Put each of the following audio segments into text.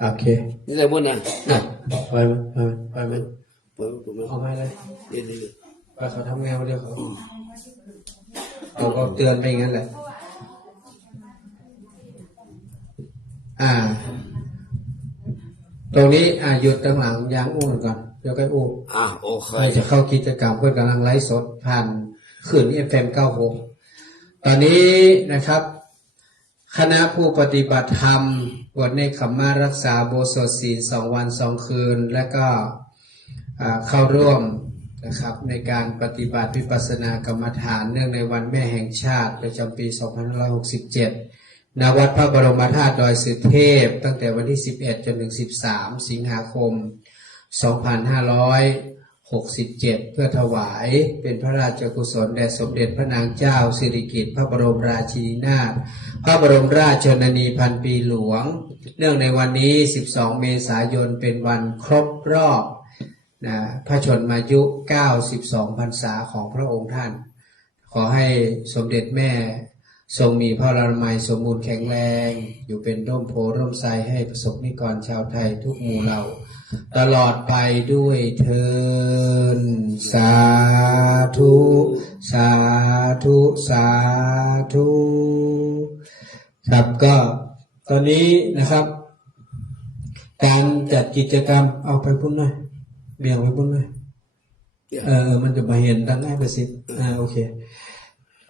โอเคนี่อะไรบ้างนะไปมันเอาไปเลยไปเขาทำงานมาเดียวเขาก็เตือนไปงั้นแหละตรงนี้หยุดตั้งหลังยางอู้ก่อนเดี๋ยวก็อู้โอเคจะเข้ากิจกรรมเพื่อกำลังไลฟ์สดผ่านขืน FM 96ตอนนี้นะครับคณะผู้ปฏิบัติธรรมบวชเนกขัมมารักษาโบสถศีล2 วัน 2 คืนและก็เข้าร่วมนะครับในการปฏิบัติวิปัสสนากรรมฐานเนื่องในวันแม่แห่งชาติประจำปี 2567 ณ วัดพระบรมธาตุดอยสุเทพตั้งแต่วันที่ 11 จนถึง 13 สิงหาคม 2567 เพื่อถวายเป็นพระราชกุศลแด่สมเด็จพระนางเจ้าสิริกิติ์พระบรมราชินีนาถพระบรมราชชนนีพันปีหลวงเนื่องในวันนี้ 12 เมษายนเป็นวันครบรอบพระชนมายุ 92 พรรษาของพระองค์ท่านขอให้สมเด็จแม่ทรงมีพระนามัยสมบูรณ์แข็งแรงอยู่เป็นร่มโพร่มไทรให้ประสบนิกรชาวไทยทุกหมู่เหล่าตลอดไปด้วยเทินสาธุสาธุสาธุครับก็ตอนนี้นะครับการจัดกิจกรรมเอาไปพุ่นหน่อยเบี่ยงไปพุ่นหน่อยมันจะมาเห็นตั้งง่ายประสิทธิ์โอเค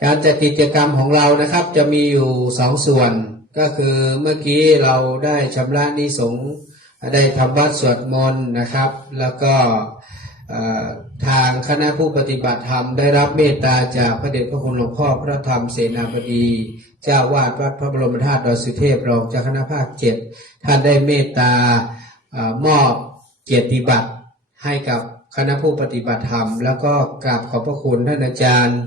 การจัดกิจกรรมของเรานะครับจะมีอยู่2 ส่วนก็คือเมื่อกี้เราได้ชำระหนี้สงฆ์ได้ทำวัดสวดมนต์นะครับแล้วก็ทางคณะผู้ปฏิบัติธรรมได้รับเมตตาจากพระเดชพระคุณหลวงพ่อพระธรรมเสนาบดีเจ้าวาดวัดพระบรมธาตุดอยสุเทพรองเจ้าคณะภาค 7ท่านได้เมตตามอบเกียรติบัตรให้กับคณะผู้ปฏิบัติธรรมแล้วก็กราบขอบพระคุณท่านอาจารย์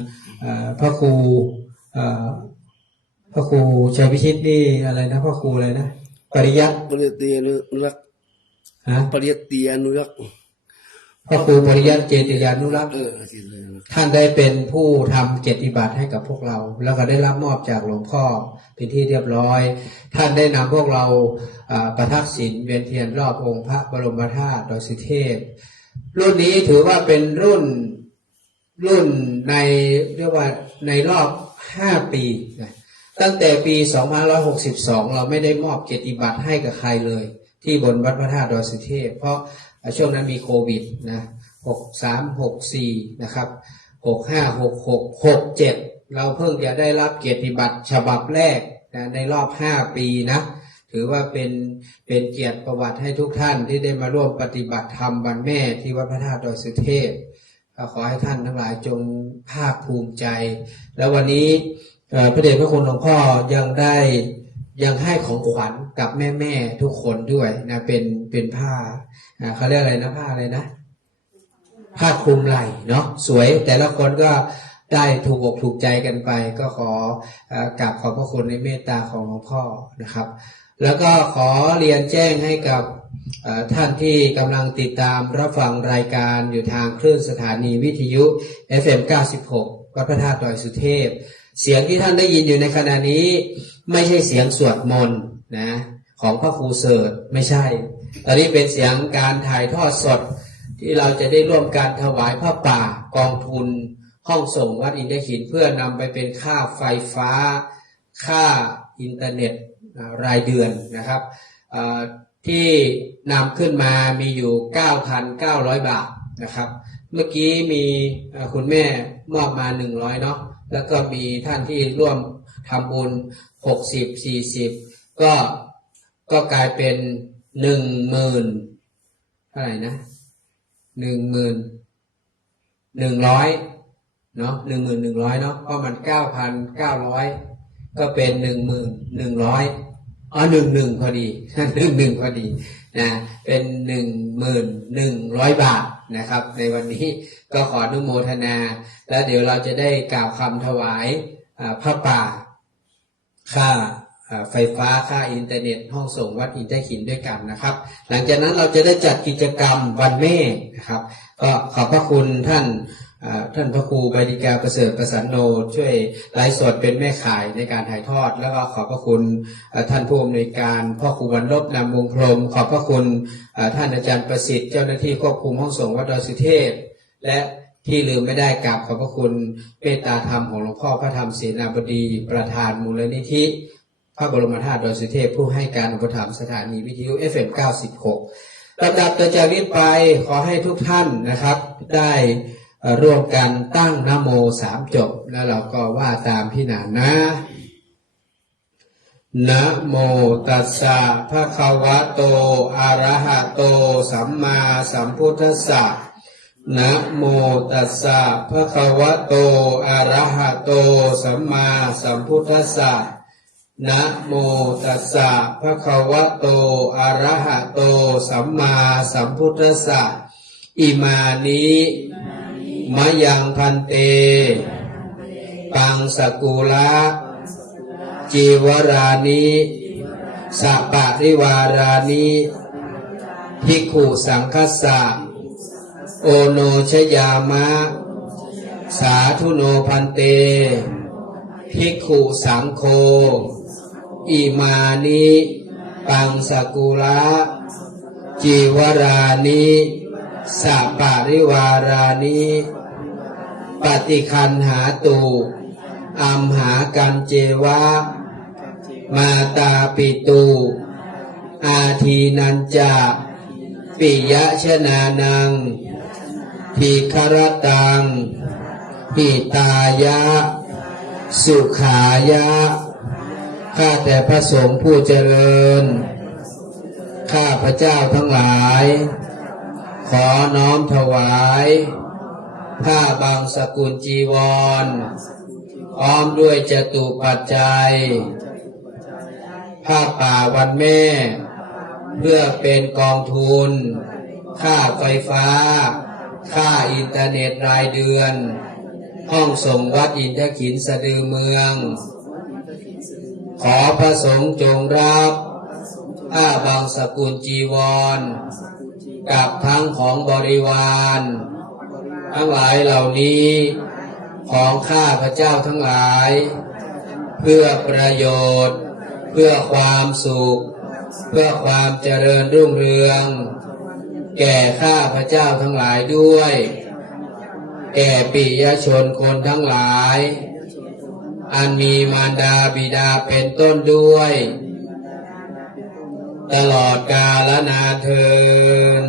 พระครูชัยพิชิตนี่อะไรนะพระครูอะไรนะปริยัติอนุรักษ์ปริยัติอนุรักษ์พระครูปริยัติเจติยานุรักษ์ท่านได้เป็นผู้ทำเกียรติบัตรให้กับพวกเราแล้วก็ได้รับมอบจากหลวงพ่อเป็นที่เรียบร้อยท่านได้นำพวกเราประทักษิณเวียนเทียนรอบองค์พระบรมธาตุดอยสุเทพรุ่นนี้ถือว่าเป็นรุ่นในเรียกว่าในรอบ5 ปีนะตั้งแต่ปี2562เราไม่ได้มอบเกียรติบัตรให้กับใครเลยที่บนวัดพระธาตุดอยสุเทพเพราะช่วงนั้นมีโควิดนะ63 64นะครับ65 66 67เราเพิ่งจะได้รับเกียรติบัตรฉบับแรกนะในรอบ5 ปีนะถือว่าเป็นเกียรติประวัติให้ทุกท่านที่ได้มาร่วมปฏิบัติธรรมวันแม่ที่วัดพระธาตุดอยสุเทพขอให้ท่านทั้งหลายจงภาคภูมิใจแล้ววันนี้พระเดชพระคุณหลวงพ่อยังให้ของขวัญกับแม่ๆทุกคนด้วยนะเป็นผ้าเขาเรียกอะไรนะผ้าอะไรนะผ้าคลุมไหล่เนาะสวยแต่ละคนก็ได้ถูกอกถูกใจกันไปก็ขอกราบขอบพระคุณในเมตตาของหลวงพ่อนะครับแล้วก็ขอเรียนแจ้งให้กับท่านที่กำลังติดตามรับฟังรายการอยู่ทางคลื่นสถานีวิทยุ FM 96 วัดพระธาตุดอยสุเทพเสียงที่ท่านได้ยินอยู่ในขณะนี้ไม่ใช่เสียงสวดมนต์นะของพระครูเสิร์ชไม่ใช่ตอนนี้เป็นเสียงการถ่ายทอดสดที่เราจะได้ร่วมการถวายผ้าป่ากองทุนห้องส่งวัดอินทขินเพื่อนำไปเป็นค่าไฟฟ้าค่าอินเทอร์เน็ตรายเดือนนะครับที่นำขึ้นมามีอยู่ 9,900 บาทนะครับเมื่อกี้มีคุณแม่มอบมา100เนาะแล้วก็มีท่านที่ร่วมทำบุญ60 40ก็กลายเป็น10,000เท่าไหร่นะ11,100เนาะ11,100เนาะเพราะมัน 9,900 ก็เป็น11,10011พอดี11พอดีนะเป็น11,100 บาทนะครับในวันนี้ก็ขออนุโมทนาแล้วเดี๋ยวเราจะได้กล่าวคำถวายพระป่าค่า ไฟฟ้าค่าอินเทอร์เน็ตห้องส่งวัดอินทขินด้วยกันนะครับ หลังจากนั้นเราจะได้จัดกิจกรรมวันแม่นะครับก็ขอบพระคุณท่านพระครูใบดิกาประเสริฐประสันโนช่วยไลฟ์สดเป็นแม่ข่ายในการถ่ายทอดแล้วก็ขอบพระคุณท่านผู้อำนวยการพ่อครูวันลบนำวงพรหมขอบพระคุณท่านอาจารย์ประสิทธิ์เจ้าหน้าที่ควบคุมห้องส่งวัดดอยสุเทพและที่ลืมไม่ได้กราบขอบพระคุณเมตตาธรรมของหลวงพ่อพระธรรมเสนาบดีประธานมูลนิธิพระบรมธาตุดอยสุเทพผู้ให้การอุปถัมภ์สถานีวิทยุ FM 96ลำดับต่อจากนี้ไปขอให้ทุกท่านนะครับได้ร่วมกันตั้งนะโม3 จบแล้วเราก็ว่าตามพี่หนานะนะโมตัสสะภะคะวะโตอะระหะโตสัมมาสัมพุทธัสสะนะโมตัสสะภะคะวะโตอะระหะโตสัมมาสัมพุทธัสสะนะโมตัสสะภะคะวะโตอะระหะโตสัมมาสัมพุทธัสสะอิมานิมะยังพันเตปังสกุละจีวรานิสัปปะริวารานิภิกขุสังคัสสะโอโนชยามะสาธุโนพันเตภิกขุสังโฆอิมานิปังสกุละจีวรานิสัปปะริวารานิปฏิคันหาตุอัมหากันเจวะมาตาปิตุอาทีนันจาปิยะชนานังทีครตังหิตายะสุขายะข้าแต่พระสงฆ์ผู้เจริญข้าพระเจ้าทั้งหลายขอน้อมถวายผ้าบางสกุลจีวรพร้อมด้วยจตุปัจจัยผ้าป่าวันแม่เพื่อเป็นกองทุนค่าไฟฟ้าค่าอินเทอร์เน็ตรายเดือนห้องส่งวัดอินทขินสะดือเมืองขอพระสงฆ์จงรับผ้าบางสกุลจีวรกับทั้งของบริวารทั้งหลายเหล่านี้ของข้าพระเจ้าทั้งหลายเพื่อประโยชน์เพื่อความสุขเพื่อความเจริญรุ่งเรืองแก่ข้าพระเจ้าทั้งหลายด้วยแก่ปิยชนคนทั้งหลายอันมีมารดาบิดาเป็นต้นด้วยตลอดกาลนานเทอญ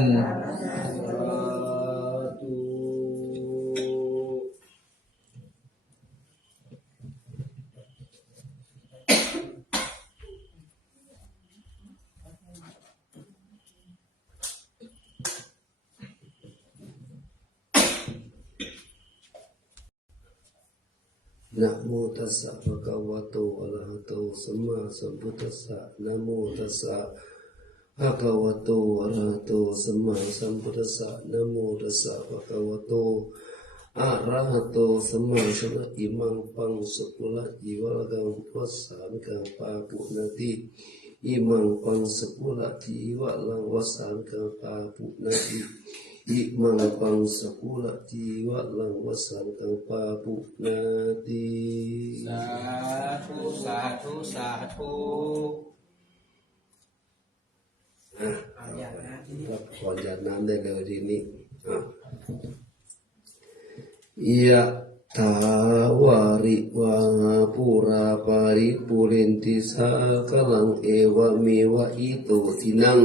นะโมตัสสะภะคะวะโตอะระหะโตสัมมาสัมพุทธัสสะนะโมตัสสะภะคะวะโตอะระหะโตสัมมาสัมพุทธัสสะนะโมตัสสะภะคะวะโตอะระหะโตสัมมาสัมพุทธัสสะอิมังปังสกุละจีวรกังวัสสามิกังปาปุณติอิมังปังสกุละจีวรังวัสสามิกังปาปุณติอิมังปังสกุละจีวรังวัสสามิกังปาปุณติสาธุสาธุสาธุรับขอหยาดน้ำได้เลยทีนี้ยะถาวาริวาปุราปาริปุเรนติสากลังเอวะเมวะอิโตทินัง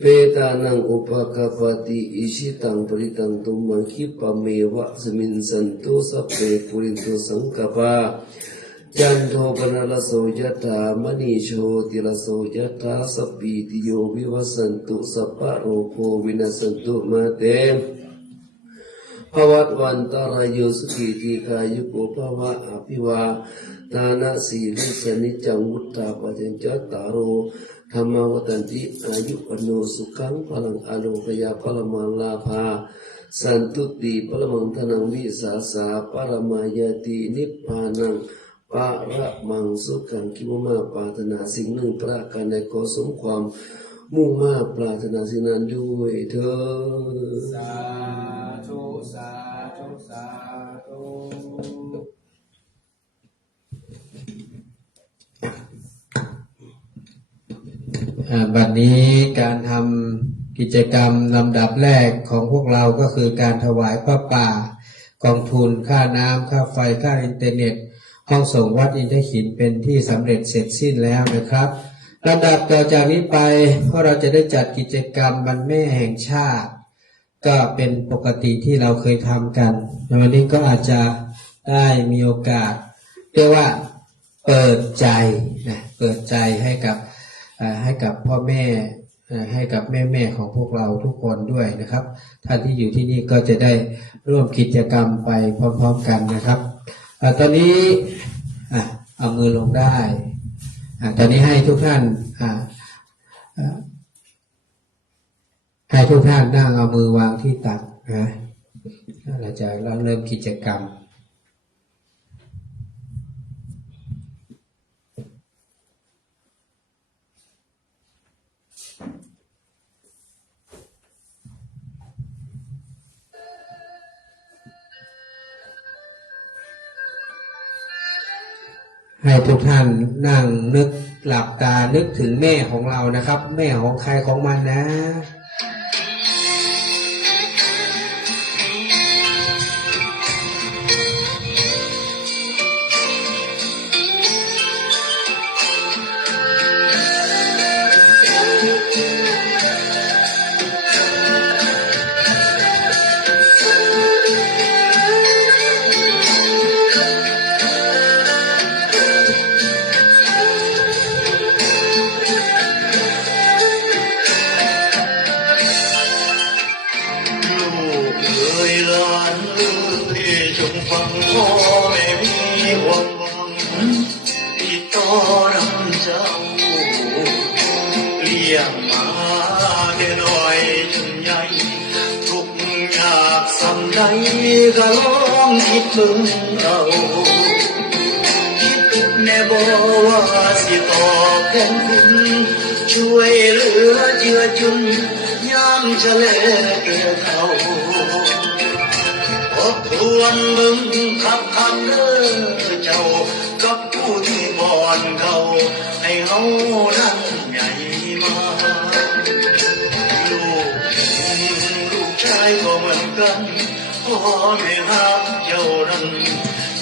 เปตานังอุปกปปติอิชิตังปริตังตุมังคิปะเมวะสมินสันตุสัพเพปุรินตุสังกปาจันโทปนลโสยถามณีโชติลโสยถาสัพพิติโยวิวัสสันตุสัพพะโรโควินัสสันตุมาเตภวัตวันตรายโยสุขีติกายุโกภวะอภิวาทานะสีลิสนิจังวุฒาปเจนจัตตารโอธรรมวตันติอายุอโนสุขังพลังอโลกยาพลมาลาภาสันตุติปรมังธนังวิสาสาปรมายตินิพพานัง ปะระมังสุขังคิมุมาปรารถนาสิ่งหนึ่งประการใดขอสมความมุ่งมาปรารถนาสิ่งนั้นด้วยเถิดสาธุสาธุสาธุ บัดนี้การทำกิจกรรมลำดับแรกของพวกเราก็คือการถวายพระป่ากองทุนค่าน้ำค่าไฟค่าอินเทอร์เน็ตห้องส่งวัดอินทขินเป็นที่สำเร็จเสร็จสิ้นแล้วนะครับลำดับต่อจากนี้ไปเพราะเราจะได้จัดกิจกรรมวันแม่แห่งชาติก็เป็นปกติที่เราเคยทำกันในวันนี้ก็อาจจะได้มีโอกาสเรียกว่าเปิดใจนะเปิดใจให้กับพ่อแม่ให้กับแม่ของพวกเราทุกคนด้วยนะครับท่านที่อยู่ที่นี่ก็จะได้ร่วมกิจกรรมไปพร้อมๆกันนะครับตอนนี้เอามือลงได้ตอนนี้ให้ทุกท่านนั่งเอามือวางที่ตักนะเราจะเริ่มกิจกรรมให้ทุกท่านนั่งนึกหลับตานึกถึงแม่ของเรานะครับแม่ของใครของมันนะก็ลองคิดถึงเราคิดแน่บอกว่าสิตอบแทนคุณช่วยเหลือเจือจุนยามจะเล่เกี่ยวเขาทบทวนมึงขับคำเด้อเจ้ากับผู้ที่บ่อนเขาให้เฮานั้นใหญ่มาลูกชายก็เหมือนกันพ่อแม่รักเจ้านั้น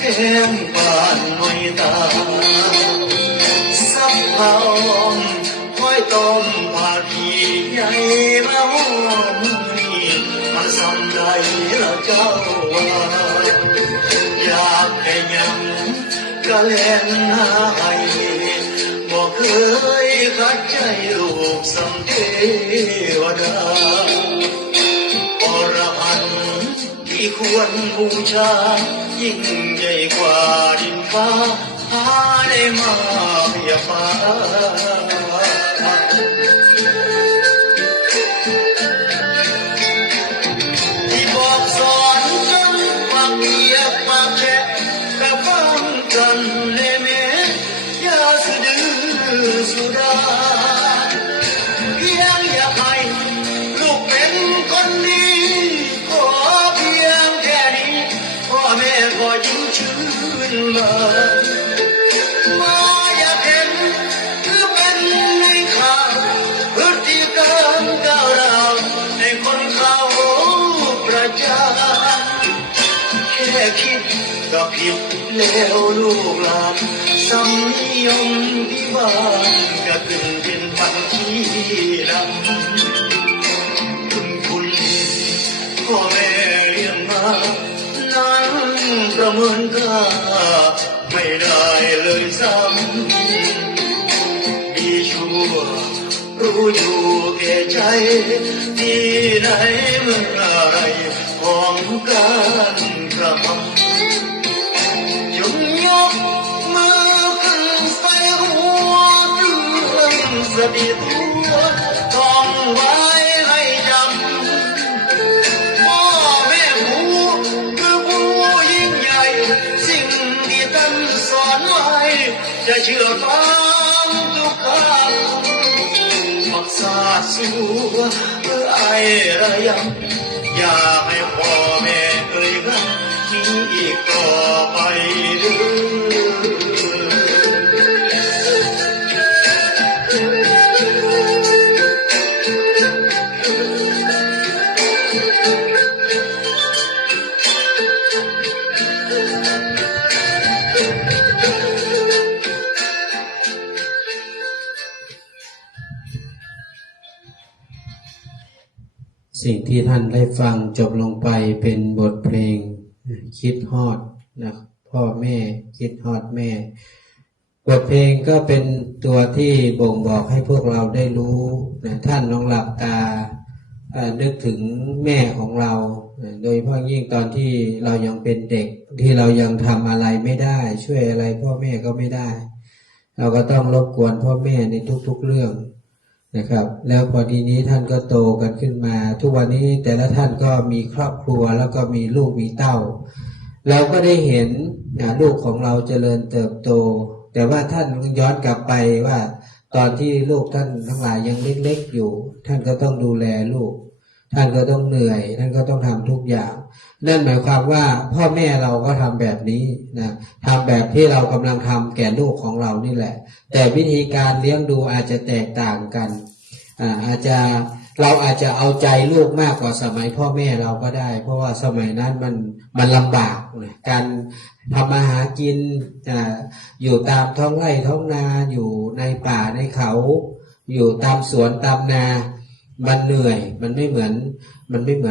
แก้มบานไม่ตาสับเผาห้อยต้มผาดีใหญ่มาหอมนี่มันสำได้ละเจ้าว่าอยากให้ยังก็เล่นหาให้บอกเคยขัดใจลูกสำเทวดาอรหันต์ที่ควรบูชายิ่งใหญ่กว่าดินฟ้าหาได้มาเพียบฟ้าที่บอกสอนจนปากเปียกปากแฉะแต่ฟังกันในแม่อย่าสะดือสุดาเพียงอยากให้ลูกเป็นคนดีขอเพียงแค่นี้พ่อแม่ก็ยิ้มชื่นมาอยากเห็นคือเป็นในข่าวพฤติกรรมก้าวร้าวในคนเขาประจานแค่คิดก็ผิดแล้วลูกหลานสำนิยมที่บ้านก็ขึ้นเป็นพันที่ดำคุณพ่อแม่เลี้ยงมานั้นประเมินค่าไม่ได้เลยซ้ำมีชั่วรู้อยู่แก่ใจที่ไหนเมื่อไรของการกระทำจงยกมือขึ้นใส่หัวเรื่องสติตัวท่องไว้ให้จำพ่อแม่ผู้คือผู้ยิ่งใหญ่สิ่งที่ท่านสอนไว้ สู่ไอ้ระยำอย่าให้พ่อแม่เอ่ยคำนี้อีกต่อไปเด้สิ่งที่ท่านได้ฟังจบลงไปเป็นบทเพลงคิดฮอดนะพ่อแม่คิดฮอดแม่บทเพลงก็เป็นตัวที่บ่งบอกให้พวกเราได้รู้นะท่านลองหลับตานึกถึงแม่ของเราโดยเฉพาะยิ่งตอนที่เรายังเป็นเด็กที่เรายังทำอะไรไม่ได้ช่วยอะไรพ่อแม่ก็ไม่ได้เราก็ต้องรบกวนพ่อแม่ในทุกๆเรื่องนะครับแล้วพอดีนี้ท่านก็โตกันขึ้นมาทุกวันนี้แต่ละท่านก็มีครอบครัวแล้วก็มีลูกมีเต้าเราก็ได้เห็นลูกของเราเจริญเติบโตแต่ว่าท่านย้อนกลับไปว่าตอนที่ลูกท่านทั้งหลายยังเล็กๆอยู่ท่านก็ต้องดูแลลูกท่านก็ต้องเหนื่อยท่านก็ต้องทำทุกอย่างนั่นหมายความว่าพ่อแม่เราก็ทำแบบนี้นะทำแบบที่เรากำลังทำแก่ลูกของเรานี่แหละแต่วิธีการเลี้ยงดูอาจจะแตกต่างกันเราอาจจะเอาใจลูกมากกว่าสมัยพ่อแม่เราก็ได้เพราะว่าสมัยนั้นมันลำบากนะการทำมาหากินอยู่ตามท้องไร่ท้องนาอยู่ในป่าในเขาอยู่ตามสวนตามนามันเหนื่อยมันไม่เหมือ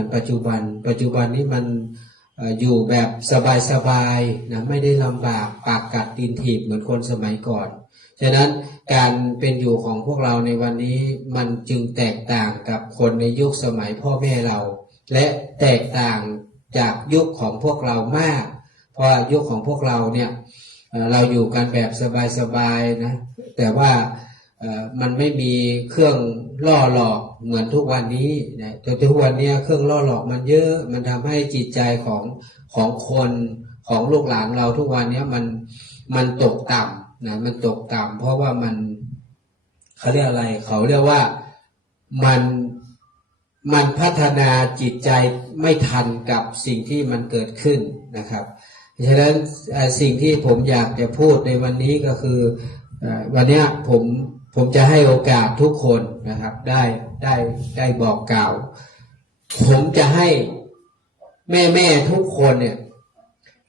นปัจจุบันนี้มันอยู่แบบสบายๆนะไม่ได้ลำบากปากกัดตีนถีบเหมือนคนสมัยก่อนฉะนั้นการเป็นอยู่ของพวกเราในวันนี้มันจึงแตกต่างกับคนในยุคสมัยพ่อแม่เราและแตกต่างจากยุคของพวกเรามากเพราะยุคของพวกเราเนี่ยเราอยู่กันแบบสบายๆนะแต่ว่ามันไม่มีเครื่องล่อหลอกเหมือนทุกวันนี้นะแต่ทุกวันนี้เครื่องล่อหลอกมันเยอะมันทำให้จิตใจของคนของลูกหลานเราทุกวันนี้มันตกต่ำนะมันตกต่ำเพราะว่าเขาเรียกอะไรเขาเรียกว่ามันพัฒนาจิตใจไม่ทันกับสิ่งที่มันเกิดขึ้นนะครับฉะนั้นสิ่งที่ผมอยากจะพูดในวันนี้ก็คือวันนี้ผมจะให้โอกาสทุกคนนะครับได้บอกกล่าวผมจะให้แม่ทุกคนเนี่ย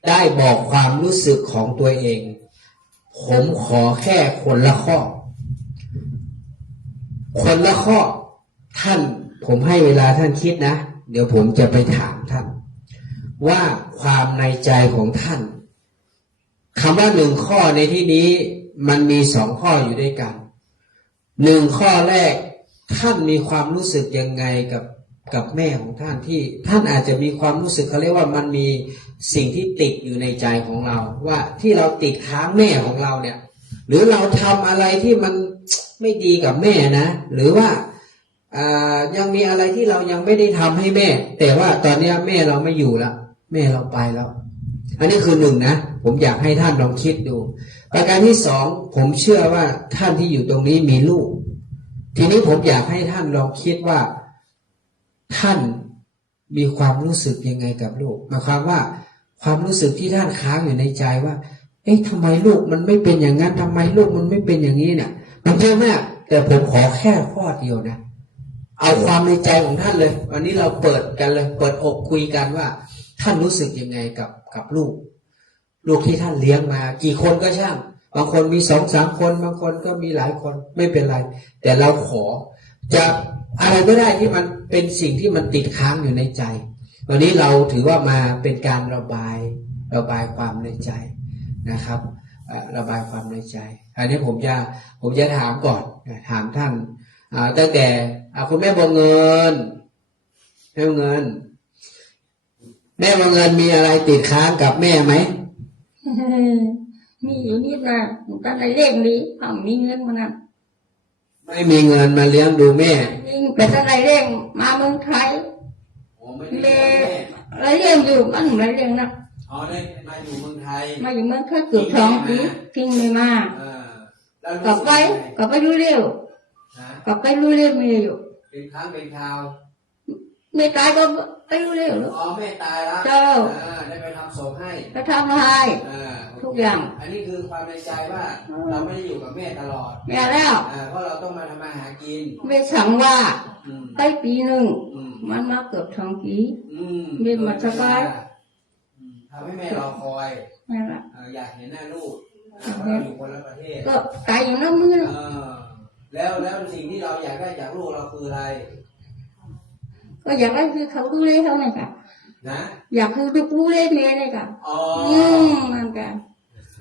ได้บอกความรู้สึกของตัวเองผมขอแค่คนละข้อท่านผมให้เวลาท่านคิดนะเดี๋ยวผมจะไปถามท่านว่าความในใจของท่านคำว่า1 ข้อในที่นี้มันมี2 ข้ออยู่ด้วยกัน1 ข้อแรกท่านมีความรู้สึกยังไงกับแม่ของท่านที่ท่านอาจจะมีความรู้สึกเขาเรียกว่ามันมีสิ่งที่ติดอยู่ในใจของเราว่าที่เราติดค้างแม่ของเราเนี่ยหรือเราทำอะไรที่มันไม่ดีกับแม่นะหรือว่ายังมีอะไรที่เรายังไม่ได้ทำให้แม่แต่ว่าตอนนี้แม่เราไม่อยู่แล้วแม่เราไปแล้วอันนี้คือ1นะผมอยากให้ท่านลองคิดดูประการที่2ผมเชื่อว่าท่านที่อยู่ตรงนี้มีลูกทีนี้ผมอยากให้ท่านลองคิดว่าท่านมีความรู้สึกยังไงกับลูกหมายความว่าความรู้สึกที่ท่านค้างอยู่ในใจว่าทำไมลูกมันไม่เป็นอย่างนั้นทำไมลูกมันไม่เป็นอย่างนี้เนี่ยมันเยอะมากแต่ผมขอแค่ข้อเดียวนะเอาความในใจของท่านเลยวันนี้เราเปิดกันเลยเปิดอกคุยกันว่าท่านรู้สึกยังไงกับลูกที่ท่านเลี้ยงมากี่คนก็ช่างบางคนมี2-3 คนบางคนก็มีหลายคนไม่เป็นไรแต่เราขอจะอะไรก็ได้ที่มันเป็นสิ่งที่มันติดค้างอยู่ในใจวันนี้เราถือว่ามาเป็นการระบายความในใจนะครับระบายความในใจอันนี้ผมจะถามก่อนถามท่านตั้งแต่คุณแม่บัวเงินมีอะไรติดค้างกับแม่ไหม มีอยู่นิดนะตั้งแต่เร่งนี้มีเงินมานะไม่มีเงินมาเลี้ยงดูแม่แต่ตั้งแต่เร่งมาเมืองไทยเลยเร่งอยู่มันเลยเร่งนะได้มาอยู่เมืองไทยเกือบ2 ปีทิ้งไม่มากกลับไปดูเร็ว ก็ไปรู้เรื่องเมียอยู่ เป็นครั้งเป็นคราว เมียตายก็ไปรู้เรื่องแล้ว อ๋อแม่ตายแล้ว เจ้า ได้ไปทำศพให้ ก็ทำให้ อ่า ทุกอย่าง อันนี้คือความในใจว่าเราไม่ได้อยู่กับแม่ตลอด แม่แล้ว เพราะเราต้องมาทำมาหากิน ไม่สั่งว่า อืม ไปปีหนึ่ง อืม มันมาเกือบ2 ปี อืม มีมาสบาย ทำให้แม่รอคอย นั่นแหละ อยากเห็นหน้าลูกเพราะเราอยู่คนละประเทศ ก็ตายอย่างนั้นมือ แล้วสิ่งที่เราอยากได้จากลูกเราคืออะไร ก็อยากให้คือเขาดูแลเขาหน่อยค่ะ นะ อยากคือลูกดูแลเมียเลยค่ะ อ๋อ นั่นกัน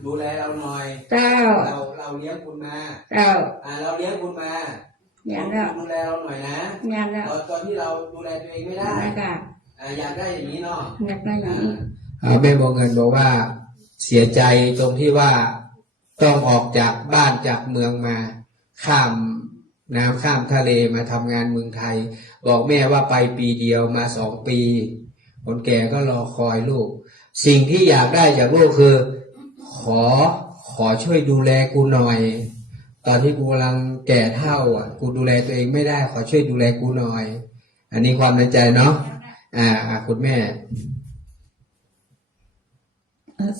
ดูแลเราหน่อย เจ้า เราเลี้ยงคุณมา เจ้า เราเลี้ยงคุณมา อย่างนั้น ดูแลเราหน่อยนะ อย่างนั้น ตอนที่เราดูแลตัวเองไม่ได้ นั่นค่ะ อยากได้อย่างนี้เนาะ อยากได้อย่างนี้ แม่โมเงินบอกว่าเสียใจตรงที่ว่าต้องออกจากบ้านจากเมืองมา ข้ามน้ำข้ามทะเลมาทำงานเมืองไทย บอกแม่ว่าไปปีเดียวมา2 ปีคนแก่ก็รอคอยลูก สิ่งที่อยากได้จากลูกคือ ขอช่วยดูแลกูหน่อย ตอนที่กูกำลังแก่เฒ่ากูดูแลตัวเองไม่ได้ขอช่วยดูแลกูหน่อย อันนี้ความในใจเนาะคุณแม่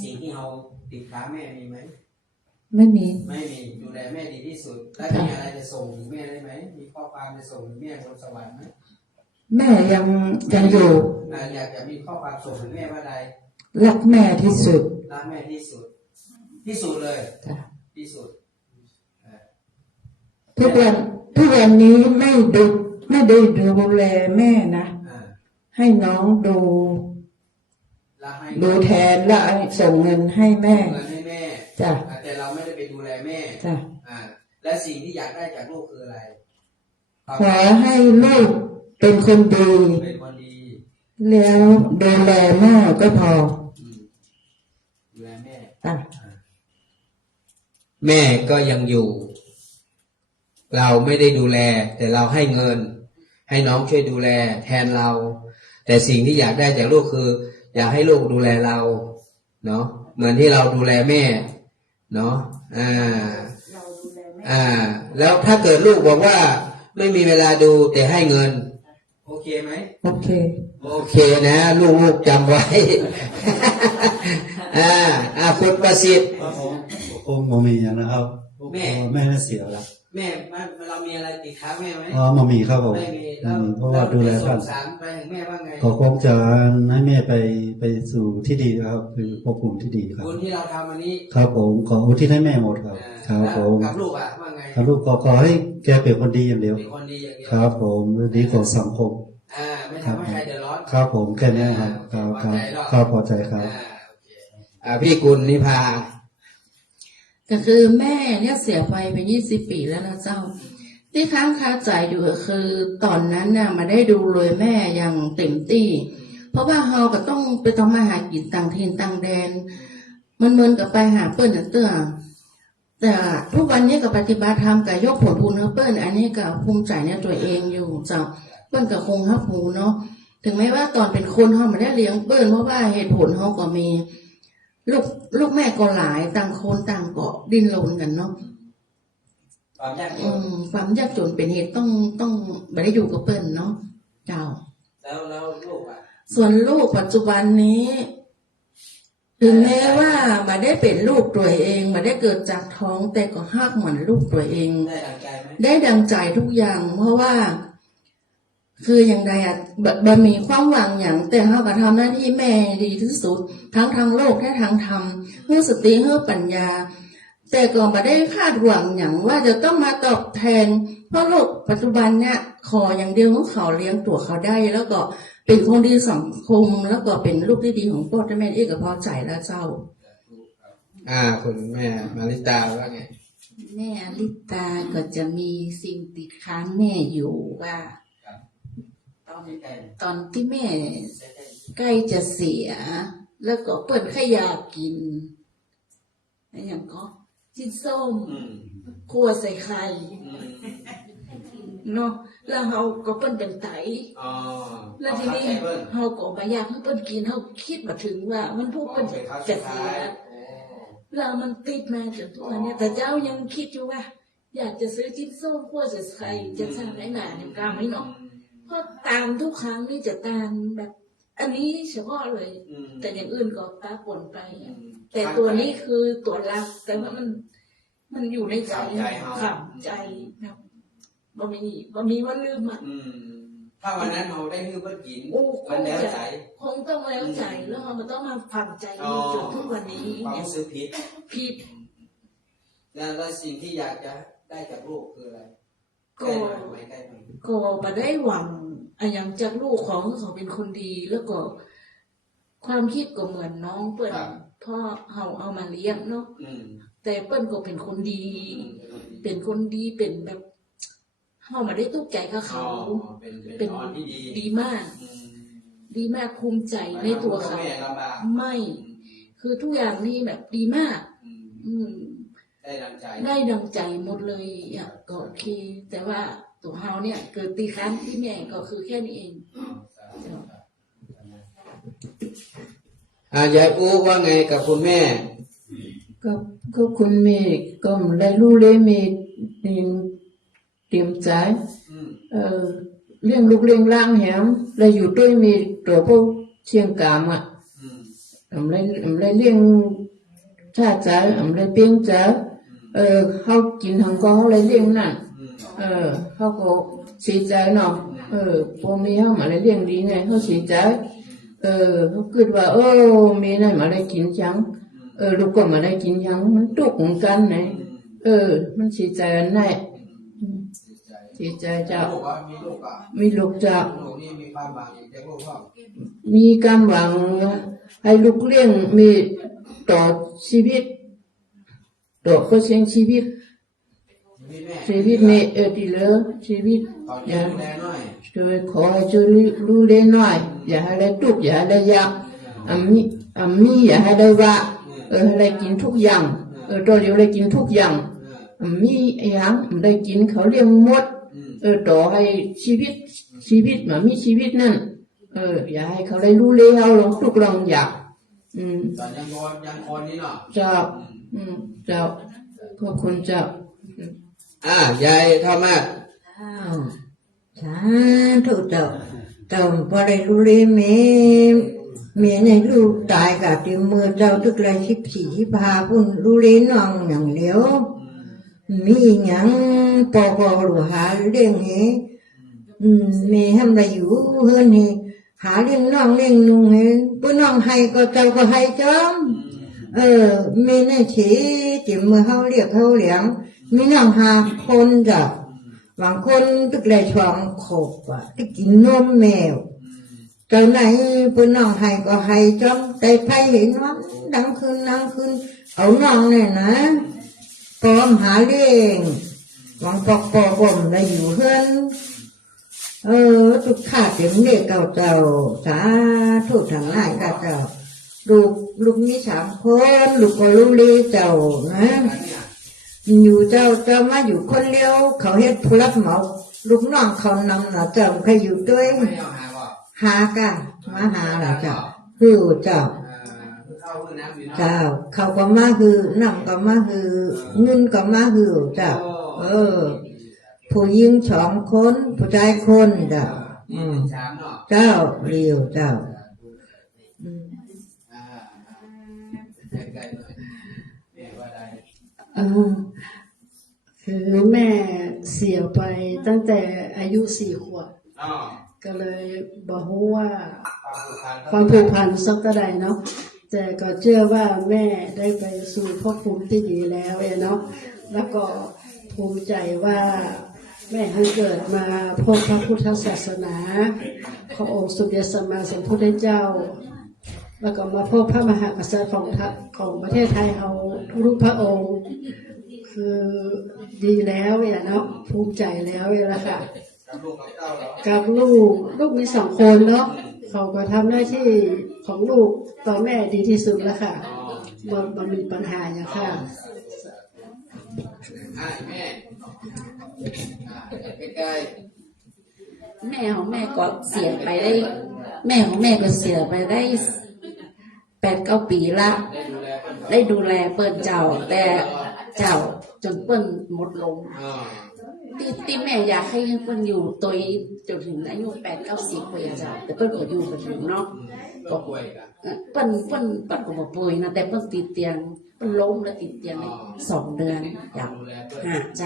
สิ่งที่เราติดค้าแม่มีไหม ไม่มี ไม่มีดูแลแม่ดีที่สุดแล้วมีอะไรจะส่งถึงแม่ได้ไหมมีข้อความจะส่งถึงแม่บนสวรรค์ไหม แม่ยังอยู่ อยากจะมีข้อความส่งถึงแม่ว่าใด รักแม่ที่สุด รักแม่ที่สุด ที่สุดเลย จ้ะ ที่สุด ทุกวันนี้ไม่ได้ดูแลแม่นะ อ่า ให้น้องดู รักให้ ดูแทนแล้วส่งเงินให้แม่ เงินให้แม่ จ้ะ แต่เราไม่ได้ไปดูแลแม่ จ้ะ และสิ่งที่อยากได้จากลูกคืออะไร ขอให้ลูกเป็นคนดี เป็นคนดี แล้วดูแลแม่ก็พอ ดูแลแม่ จ้ะ แม่ก็ยังอยู่ เราไม่ได้ดูแล แต่เราให้เงิน ให้น้องช่วยดูแลแทนเรา แต่สิ่งที่อยากได้จากลูกคือ อยากให้ลูกดูแลเราเนาะเหมือนที่เราดูแลแม่เนาะแล้วถ้าเกิดลูกบอกว่าไม่มีเวลาดูแต่ให้เงิน โอเคไหม โอเค โอเคนะลูกจำไว้ คุณประสิทธิ์ ผมมีอย่างนะครับ แม่ แม่เสียแล้ว แม่เรามีอะไรติดค้างแม่ไหม มามีครับผม ไม่มี เพราะว่าดูแล ส่ บ้าน งสารไปถึงแม่ว่าไง ขอคงจะให้แม่ไปสู่ที่ดีครับคือภพภูมิที่ดีครับ บุญที่เราทำวันนี้ ครับผมขออุทิศให้แม่หมดครับครับ แล้ว ผม กับลูกว่าไง ครับลูกขอให้แกเป็นคนดีอย่างเดียว เป็นคนดีอย่างเดียว ครับผมดีของสังคม ไม่ทำให้ใครเดือดร้อน ครับผมแค่นี้ครับครับพอใจครับ พี่กุลนิพา ก็คือแม่เนี่ยเสียไปเป็น20 ปีแล้วนะเจ้า ที่ค้างคาใจอยู่ก็คือตอนนั้นน่ะมาได้ดูเลยแม่อย่างเต็มที่เพราะว่าเราก็ต้องไปทำมาหากินต่างถิ่นต่างแดน มันเหมือนกับไปหาเปิ้ลนั่นเตื้อแต่ทุกวันนี้ก็ปฏิบัติธรรมกับยกผลบุญให้เปิ้ลอันนี้ก็ภูมิใจในตัวเองอยู่เจ้าเปิ้ลก็คงฮับหูเนาะถึงแม้ว่าตอนเป็นคนเขาไม่ได้เลี้ยงเปิ้ลเพราะว่าเหตุผลเขาก็มีลูกแม่ก็หลายต่างคนต่างเกาะดิ้นรนกันเนาะ ความยากจน ความยากจนเป็นเหตุต้องไม่ได้อยู่กับเปิ้ลเนาะเจ้า แล้วลูก ส่วนลูกปัจจุบันนี้ ถึงแม้ว่ามาได้เป็นลูกตัวเองมาได้เกิดจากท้องแต่ก็ฮักเหมือนลูกตัวเอง ได้ดังใจไหม ได้ดังใจทุกอย่าง เพราะว่า คืออย่างใดบะมีความหวังอย่างแต่เขาก็ทำหน้าที่แม่ดีที่สุดทั้งทางโลกและทางธรรมเพื่อสติเพื่อปัญญา แต่ก็ไม่ได้คาดหวังอย่างว่าจะต้องมาตอบแทน เพราะโลกปัจจุบันเนี่ยขออย่างเดียวของเขาเลี้ยงตัวเขาได้ แล้วก็เป็นคนดีสังคม แล้วก็เป็นลูกที่ดีของพ่อและแม่เอกก็พอใจแล้วเจ้า คุณแม่มาริตาว่าไง แม่อลิตาก็จะมีสิ่งติดค้างแม่อยู่ว่าตอนที่แม่ใกล้จะเสีย แล้วก็เปิดขยากินอะไรอย่างก็จิ้นส้มคั่วใส่ไข่เนาะแล้วเขาก็เปิ้นเป็นไตแล้วทีนี้เขาก็มาอยากให้เปิ้นกินเขาคิดมาถึงว่ามันพูดเปิ้นจะเสียแล้วมันติดมาจนทุกวันนี้แต่เจ้ายังคิดอยู่ว่า อยากจะซื้อจิ้นส้มขั้วจะใครจะสั่งไหนหนาเนี่ยกลางไม่เนาะเพราะตามทุกครั้งนี่จะตามแบบ อันนี้เฉพาะเลย แต่อย่างอื่นก็ปะปนไปอะแต่ตัวนี้คือตัวหลัก แต่ว่ามันอยู่ในใจขับใจแบบบ่มีว่าลืมอ่ะ ถ้าวันนั้นเราได้ฮื้อเพื่อกิน โอ้ค มัน ง แล้ว จะ ใจ คงต้องแล้วใจแล้วมันต้องมาฝังใจจนทุกวันนี้ ความ เนี่ย รู้สึกผิด ผิด แล้วสิ่งที่อยากจะได้จากลูกคืออะไร ก็ ใกล้หน่อยไหมใกล้หน่อย ก็มาได้หวังอย่างจากลูกของเขาเป็นคนดี แล้วก็ความคิดก็เหมือนน้องเปิ้ลพ่อเอามาเลี้ยงเนาะ แต่เปิ้ลก็เป็นคนดี เป็นคนดีเป็นแบบเฮามาได้ตุกใจกับเขา เป็นอ่อนที่ดี ดีมาก ดีมากภูมิใจในตัวเขา แม่ลำบาก ไม่ คือทุกอย่างนี่แบบดีมาก ได้ดังใจ ได้ดังใจหมดเลยอ่ะก็โอเค แต่ว่าตัวเฮาเนี่ยเกิดตีครั้งที่แม่ก็คือแค่นี้เอง ยายอูว่าไงกับคุณแม่ ก็คุณแม่ก็ได้รู้เลยแม่เตรียมใจเรื่องลูกเลี้ยงร่างแหมเลยอยู่ด้วยมีตัวพวกเชียงกามอ่ะเลยเลี้ยงชาใจเลยเปียงใจเขากินทางกองเขาเลยเลี้ยงนั่นเขาก็เสียใจเนาะพวกมีเขามาเลยเลี้ยงดีไงเขาเสียใจเขาคิดว่ามีนั่นมาเลยกินจังลูกก็มาได้กินจังมันตุกเหมือนกันไงมันเสียใจอันไหนเสียใจเจ้ามีลูกเจ้า ลูกนี่มีความหวังจากลูกว่า มีการหวังให้ลูกเลี้ยงมีต่อชีวิตต่อเขาเสียงชีวิตมีดีเลยชีวิต ตอน อย่า ดูแลหน่อย ช่วยขอให้ช่วยดูแลหน่อยอย่าให้ได้ทุกข์อย่าให้ได้ยากมีอย่าให้ได้ว่าให้ได้กินทุกอย่างตัวเดียวได้กินทุกอย่างมีอย่างได้กินเขาเลี้ยงหมดต่อให้ชีวิตมามีชีวิตนั่นอย่าให้เขาได้รู้เลยเอาลงทุกลงอยากตอนยังคนนี่เนาะ เจ้าเจ้าขอบคุณเจ้าย ายเท่ามาก สาธุเจ้าพอได้รู้เลยแม่ในลูกตายกับที่มือเจ้าทุกไร14-15พุ่นรู้เลยน้องอย่างเหลียวมีอย่างปอกหรือหาเรื่องเหแม่ทำอะไรอยู่เฮือนเหหาเรื่องน้องเรื่องนุ่งเหปุ้น้องให้ก็เจ้าก็ให้จ้อมแม่ในทีจิมมือเขาเรียกเขาเหลียงมีน้อง5 คนจ้ะบางคนตึกเลยช่องขบอ่ะที่กินนมแมวตอนไหนปุ้น้องให้ก็ให้จ้อมแต่ใครเห็นว่าดังคืนเอาน้องเนี่ยนะพร้อมหาเลี้ยงหวังปอกผมได้อยู่เพื่อนทุกข้าเต็มเด็กเก่าเจ้าสาธุทั้งหลายข้าเจ้าลูกนี้3 คนลูกก็รู้เลยเจ้านะอยู่เจ้ามาอยู่คนเดียวเขาเฮ็ดผู้รับเหมาลูกน้องเขานำน่ะเจ้าใครอยู่ด้วย ไม่เอาหาว่า หากันมาหาล่ะเจ้าคือเจ้า เข้าเพื่อน้ำอยู่ เจ้าเขาก็มาคือนำก็มาคือเงินก็มาคือเจ้าผู้หญิง2 คนผู้ชายคนเจ้า 3เนาะ เจ้าเรียวเจ้า ใกล้ๆหน่อยแม่ว่าได้ คือแม่เสียไปตั้งแต่อายุ4 ขวบก็เลยบอกว่าความผูกพันสักเท่าใดเนาะแต่ก็เชื่อว่าแม่ได้ไปสู่ภพภูมิที่ดีแล้วเนาะแล้วก็ภูมิใจว่าแม่ให้เกิดมาพบพระพุทธศาสนาขององค์สมเด็จสัมมาสัมพุทธเจ้าแล้วก็มาพบพระมหากษัตริย์ของประเทศไทยเอาทุกพระองค์คือดีแล้วเนาะภูมิใจแล้วละค่ะกับลูกมี2 คนเนาะเขาก็ทำหน้าที่ของลูกต่อแม่ดีที่สุดแล้วค่ะมันมีปัญหาอย่างค่ะ แม่ใกล้ แม่ของแม่ก็เสียไปได้แม่ของแม่ก็เสียไปได้8-9 ปีละได้ดูแลเปิ้นเจ้าแต่เจ้า จนเปิ้นหมดลมที่แม่อยากให้เปิ้นอยู่ตัวจนถึงอายุ8-90ปีอะจ้ะแต่เปิ้นก็อยู่กันถึงเนาะก็ป่วยเปิ้นก็บ่ป่วยนะแต่เปิ้นติดเตียงเปิ้นล้มแล้วติดเตียงได้2 เดือนอยากหาใจ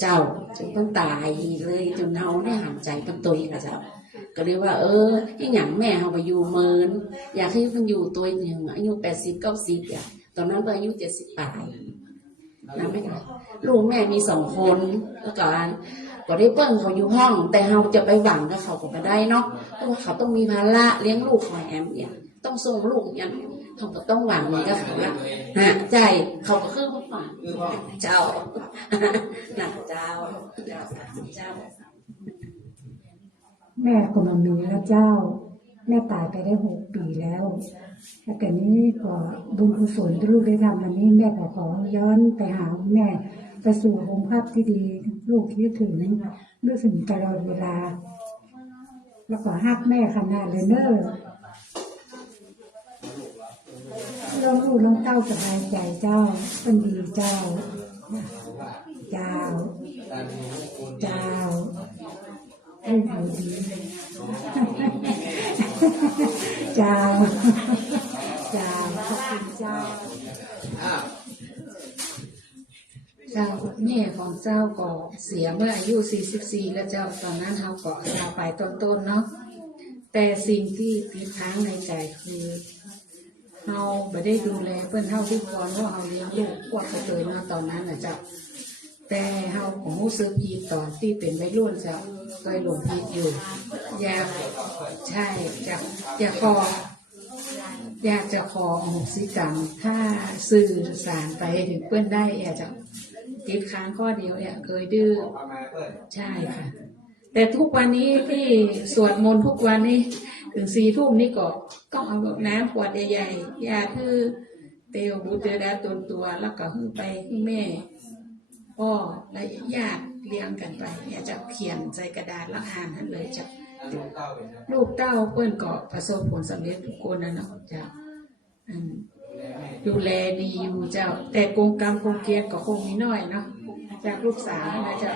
เจ้าจนเปิ้นตายเลยจนเฮาได้หามใจเปิ้นตัวค่ะเจ้าก็เลยว่าอีหยังแม่เฮาไปอยู่เมินอยากให้เพิ่นอยู่ตัวหนึ่งอายุ80-90อ่ะตอนนั้นเพิ่นอายุ70ปลายนะแม่ค่ะลูกแม่มี2 คนแล้วก็ได้เปิ้นเขาอยู่ห้องแต่เฮาจะไปหวังกับเขาก็บ่ได้เนาะเพราะว่าเขาต้องมีภาระเลี้ยงลูกของแอมเนี่ยต้องส่งลูกเนี่ยเขาก็ต้องหวังกับเขาละฮะใจเขาก็คือพ่อเจ้านะเจ้าแม่ก็มามีแล้วเจ้าแม่ตายไปได้6 ปีแล้วแต่นี้ก็บุญกุศลที่ลูกได้ทำวันนี้แม่ก็ขอย้อนไปหาแม่ไปสู่ภพที่ดีลูกคิดถึงรู้สึกตลอดเวลาแล้วก็ฮักแม่ขนาดเลยเนอะลองลูกลองเต้าสบายใจเจ้าเป็นดีเจ้าเจ้าให้เขาดีเจ้าขอบคุณเจ้าเจ้าแม่ของเจ้าก็เสียเมื่ออายุ44แล้วเจ้าตอนนั้นเฮาก็เอาไปต้นๆเนาะแต่สิ่งที่ติดค้างในใจคือเฮาไม่ได้ดูแลเพิ่นเท่าที่ควรว่าเฮาเลี้ยงลูกกว่าไปเลยเนาะตอนนั้นน่ะเจ้าแต่เฮาก็รู้สึกผิดตอนที่เป็นวัยรุ่นเจ้าเคยหลงผิดอยู่อยากจะขออโหสิกรรมถ้าสื่อสารไปถึงเพื่อนได้จะติดค้างข้อเดียวเคยดื้อใช่ค่ะแต่ทุกวันนี้ที่สวดมนต์ทุกวันนี้ถึง4 ทุ่มนี่ก็เอาน้ำขวดใหญ่ๆยาคือเตลบูเตดาตัวแล้วก็ให้ไปให้แม่พ่อและญาติเลี้ยงกันไปจะเขียนใส่กระดาษแล้วอ่านนั่นเลยจะลูกเต้าเพื่อนก็ประสบผลสำเร็จทุกคนนะเนาะเจ้าดูแลดีอยู่เจ้าแต่กงกรรมกงเกียรติก็คงมีน้อยเนาะจากลูกสาวนะจะ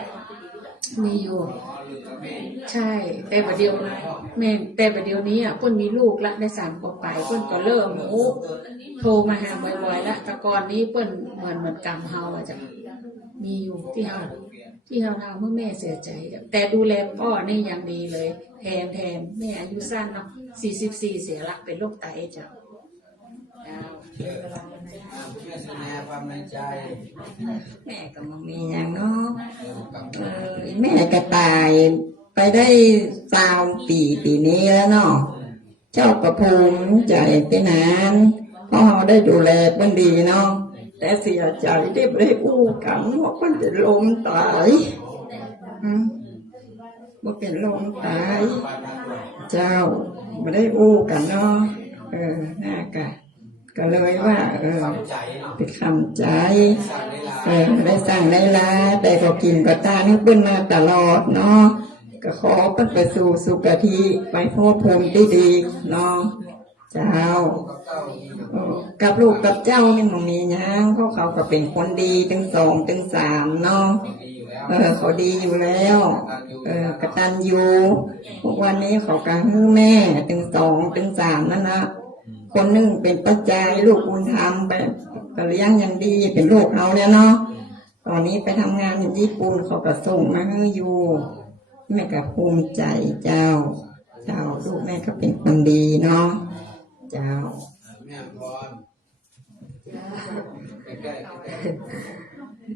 มีอยู่ใช่แต่ประเดี๋ยวแม่แต่ประเดี๋ยวนี้เพื่อนมีลูกละได้3 กว่าปีเพื่อนก็เริ่มโทรมาหาบ่อยๆละแต่ก่อนนี้เพื่อนเหมือนกรรมเฮาจะมีอยู่ที่เฮาทำเมื่อแม่เสียใจแต่ดูแลพ่อนี่อย่างดีเลยแทนแม่อายุสั้นเนาะ44เสียละเป็นโรคไตจ้ะความในใจ แม่ก็มามีอย่างเนาะแม่ก็ตายไปได้20 ปีนี้แล้วเนาะเจ้าประภูมิใจไปนานเพราะเราได้ดูแลเป็นดีเนาะแต่เสียใจที่ไม่ได้อู้กันว่าคนจะล้มตายว่าเป็นล้มตายเจ้าไม่ได้อู้กันเนาะน่ากะก็เลยว่าเป็นคำใจได้สั่งได้ลาแต่ก็กินก็ตานึกเปิ้นมาตลอดเนาะก็ขอเปิ้นไปสู่สุคติไปพบภูมิที่ดีเนาะเจ้ากับลูกกับเจ้านี่มันมีอย่างเขาก็เป็นคนดีถึง2 ถึง 3เนาะเขาดีอยู่แล้วกตัญญูทุกวันนี้เขาก็ให้แม่ถึง2 ถึง 3นั่นนะคนนึงเป็นปัจจัยลูกบุญธรรมไปก็เลี้ยงอย่างดีเป็นลูกเขาแล้วเนาะตอนนี้ไปทำงานในญี่ปุ่นเขาก็ส่งมาให้อยู่แม่ก็ภูมิใจเจ้าลูกแม่ก็เป็นคนดีเนาะเจ้าแม่พร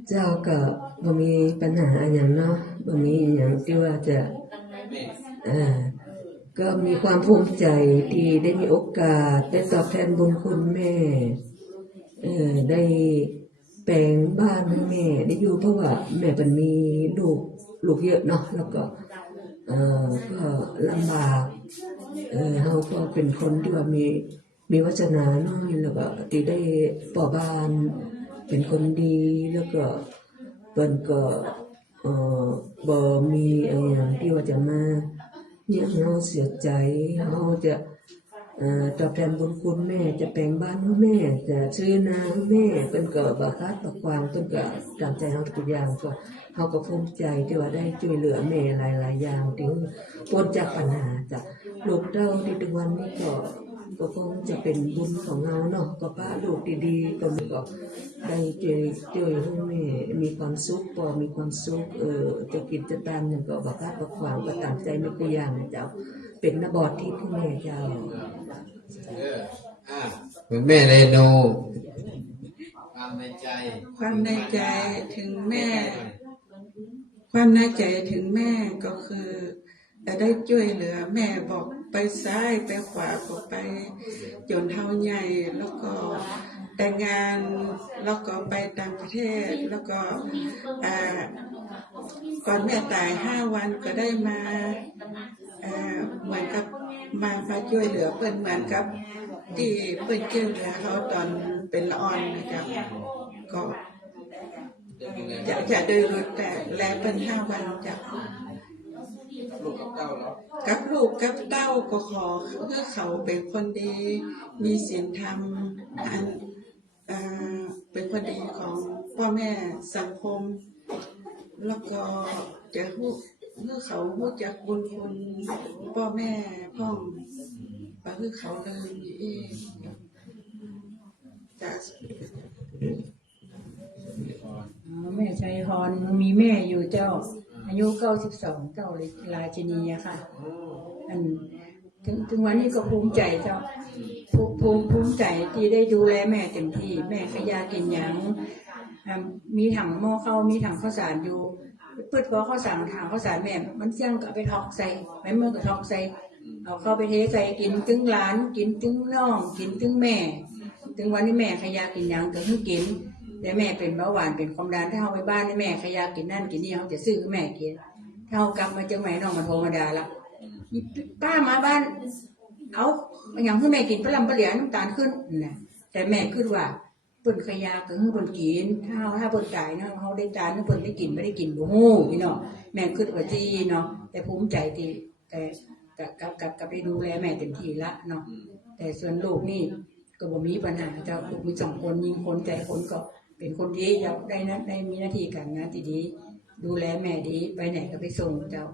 เจ้าก็บ่มีปัญหาอย่างเนาะบ่มีอย่างที่ว่าจะก็มีความภูมิใจที่ได้มีโอกาสได้ตอบแทนบุญคุณแม่ได้แปลงบ้านให้แม่ได้อยู่เพราะว่าแม่เป็นมีลูกเยอะเนาะแล้วก็ก็ลำบากเขาก็เป็นคนที่ว่ามีวาสนาน้อยแล้วก็ที่ได้ป่อบ้านเป็นคนดีแล้วก็เปิ้นก็บ่มีอย่างที่ว่าจะมาเนี่ยเราเสียใจเราจะ ตอบแทนบุญคุณแม่จะแปลงบ้านให้แม่จะซื้อนาให้แม่เป็นก็บาคัดประควางเป็นก็ตามใจเฮาทุกอย่างก็เฮาก็ภูมิใจที่ว่าได้ช่วยเหลือแม่หลายๆอย่างถึงพ้นจากปัญหาจ้ะลูกเต้าที่ทุกวันนี้ก็คงจะเป็นบุญของเราเนาะก็ป้าลูกดีๆก็ได้ช่วยให้แม่มีความสุขพอมีความสุขจะกินจะตามอย่างก็บาคัดประควางก็ตามใจไม่ตัวอย่างนะเจ้าเป็นนบอดที่แม่เจ้า คุณแม่เรโนความในใจ ความในใจถึงแม่ ความในใจถึงแม่ก็คือจะได้ช่วยเหลือแม่บอกไปซ้ายไปขวาก็ไปจนเท่าใหญ่แล้วก็แต่งงานแล้วก็ไปต่างประเทศแล้วก็ก่อนแม่ตาย5 วันก็ได้มาเหมือนกับมาช่วยเหลือเพื่อนเหมือนกับที่เพื่อนช่วยเหลือเขาตอนเป็นละอ่อนนะครับก็จะได้รู้แต่แลเป็น5 วันจากลูกกับเต้าเหรอ กับลูกกับเต้าก็ขอเพื่อเขาเป็นคนดีมีศีลธรรมอันเป็นคนดีของพ่อแม่สังคมแล้วก็จะเพื่อเขารู้จักบุญคุณพ่อแม่พ่องไปเพื่อเขาเลยจะ แม่ชัยพรมีแม่อยู่เจ้าอายุ92เจ้าราชินีอะค่ะอันถึงวันนี้ก็ภูมิใจเจ้าภูมิใจที่ได้ดูแลแม่เต็มที่แม่ขยากินหยังมีถังหม้อข้าวมีถังข้าวสารอยู่พืชพอข้าวสารถังข้าวสารแม่มันเสี่ยงก็ไปทอกใส่แม่เมื่อก็ทอกใส่เอาเข้าไปเทใส่กินตึงหลานกินตึงน้องกินตึงแม่ถึงวันนี้แม่ขยากินหยังก็ให้กินแต่แม่เป็นเบาหวานเป็นความดันถ้าเอาไปบ้านแม่ขยากินนั่นกินนี่เขาจะซื้อแม่กินถ้าเอากลับมาเจอแม่น้องมาโทรมาด่าละป้ามาบ้านเอาอย่างที่แม่กินปลาเหลียน้ำตาลขึ้นนะแต่แม่ขึ้นว่าเปิ่นขยาก็คือเปิ่นกินถ้าเปิ่นจ่ายนะเขาได้จานถ้าเปิ่นได้กินไม่ได้กินบ่ฮู้พี่น้องแม่ขึ้นว่าจี้เนาะแต่ภูมิใจที่แต่กับได้ดูแลแม่เต็มที่ละเนาะแต่ส่วนลูกนี่ก็บ่มีปัญหาเจ้าลูกมี2 คนยิงคนแต่คนก็เป็นคนดีเจ้าได้มีหน้าที่การงานที่ดีดูแลแม่ดีไปไหนก็ไปส่งเจ้า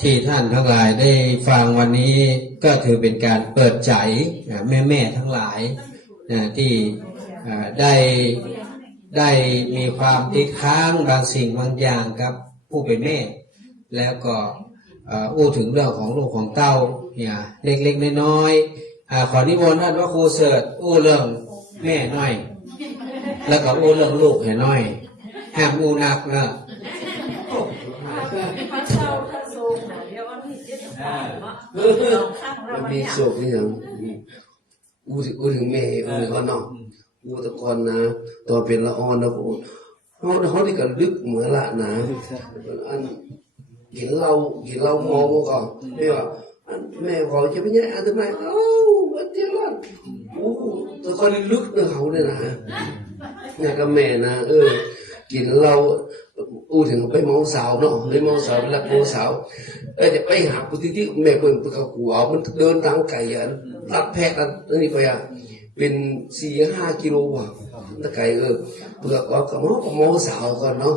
ที่ท่านทั้งหลายได้ฟังวันนี้ก็ถือเป็นการเปิดใจแม่ทั้งหลายที่ได้มีความติดค้างบางสิ่งบางอย่างกับผู้เป็นแม่แล้วก็อู้ถึงเรื่องของลูกของเต้าเนี่ยเล็กๆน้อยๆขอนิมนต์ท่านพระครูเสิร์ชอู้เรื่องแม่น้อยแล้วก็อู้เรื่องลูกให้น้อยห้ามอู้นักนะมันมีโศกนี่อย่างอู้ถึงแม่เขาเนาะอู้ตะกอนนะตอนเป็นละอ่อนนะเขาได้กันลึกเหมือนละนะอันกินเหล้ามองก่อนไม่ว่าแม่เขาจะไม่ใช่อันทำไมวันเดียวละตะกอนลึกนะเขาเนี่ยนะเนี่ยกับแม่นะกินเหล้าอู้ถึงไปมองสาวเนาะไปมองสาวแล้วมองสาวจะไปหาปุติที่แม่เปิ่นไปกับหัวมันเดินทางไกลรัดแพะอันนี้ไปเป็น4-5 กิโลว่ะตะไกลเปลือกก็มองสาวก่อนเนาะ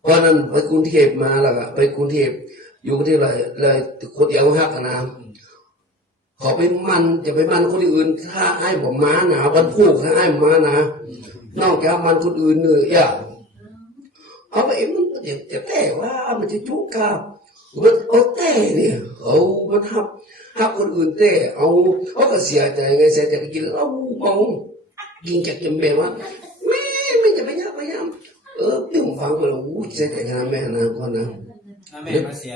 เพราะนั้นไปกรุงเทพมาแล้วก็ไปกรุงเทพอยู่ที่เลยคนเดียวหักนะขอไปมันจะไปมันคนอื่นถ้าไอ้ผมม้าหนาวันพูกถ้าไอ้ม้านะนอกจากมันคนอื่นเนี่ยเอาไปมันจะแต่ว่ามันจะจุกกับมันเอาแต่เนี่ยเอามันทับคนอื่นแต่เอาก็เสียใจไงเสียใจกินเหล้าเมากินจากจำเป็นว่าแม่ไม่จะไปยากพี่ผมฟังก็เลยเสียใจขนาดแม่นะก่อนนะแม่มาเสีย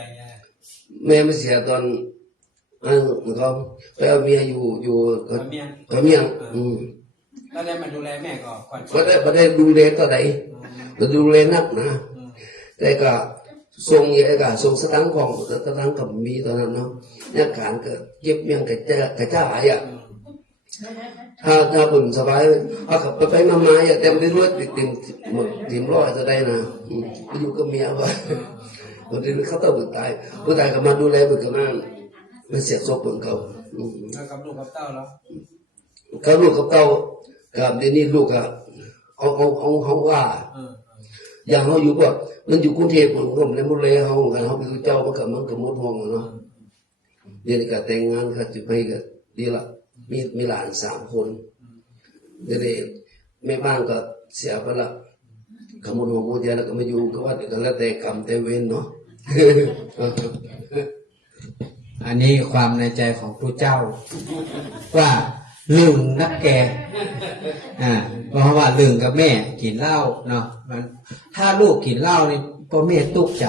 แม่มาเสียตอนมันก็ไปเอาเมียอยู่กับเมียแล้วได้มาดูแลแม่ก่อนก็ได้ดูแลต่อไหนก็ดูแลนักนะแต่ก็ส่งอย่างก็ส่งสตังค์ของสตังค์กับมีตอนนั้นเนาะเนี่ยการก็เก็บเมียงกระจ้าถ้าปุ่นสบายเอากับไปมาแต่ไม่รู้ว่าติดร้อยจะได้นะอยู่กับเมียว่า คนที่เขาต้องตายผู้ตายก็มาดูแลเพิ่นก็มาเสียศพเพิ่นเขากับลูกกับเต้าแล้ว กับลูกกับเต้ากับเดี๋ยวนี้ลูกอะเอาว่าอย่างเขาอยู่ว่ามันอยู่กรุงเทพผมเลยมันเลยเขากันเขาเป็นเจ้ามันก็หมดห้องเนาะเดี๋ยวนี้ก็แต่งงานค่ะจะไปก็ดีละมีหลาน3 คนเดี๋ยวนี้แม่บ้านก็เสียไปละขโมยหัวหมูเดียวแล้วก็มาอยู่ก็ว่าเดี๋ยวก็แล้วแต่กรรมแต่เวรเนาะ อันนี้ความในใจของพระเจ้าว่าลึงนักแกเพราะว่าลึงกับแม่กินเหล้าเนาะมันถ้าลูกกินเหล้านี่พ่อแม่ตุกใจ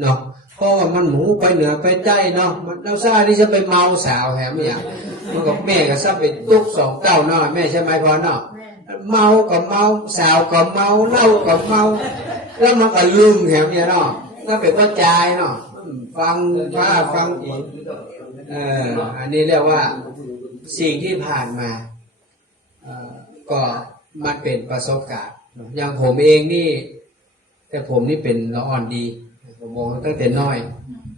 เนาะเพราะว่ามันหมูไปเหนือไปใต้เนาะมันเราซาที่จะไปเมาสาวแหมอย่างมันกับแม่ก็ซ้ำไปตุก2 เต้าเนาะแม่ใช่ไหมพ่อเนาะเมาก็เมาสาวก็เมาเหล้าก็เมาแล้วมันก็ลึงแหมเนี่ยเนาะก็เป็นกระจายเนาะฟังฟังอีกอันนี้เรียกว่าสิ่งที่ผ่านมาก็มันเป็นประสบการณ์อย่างผมเองนี่แต่ผมนี่เป็นละอ่อนดีผมมองตั้งแต่น้อย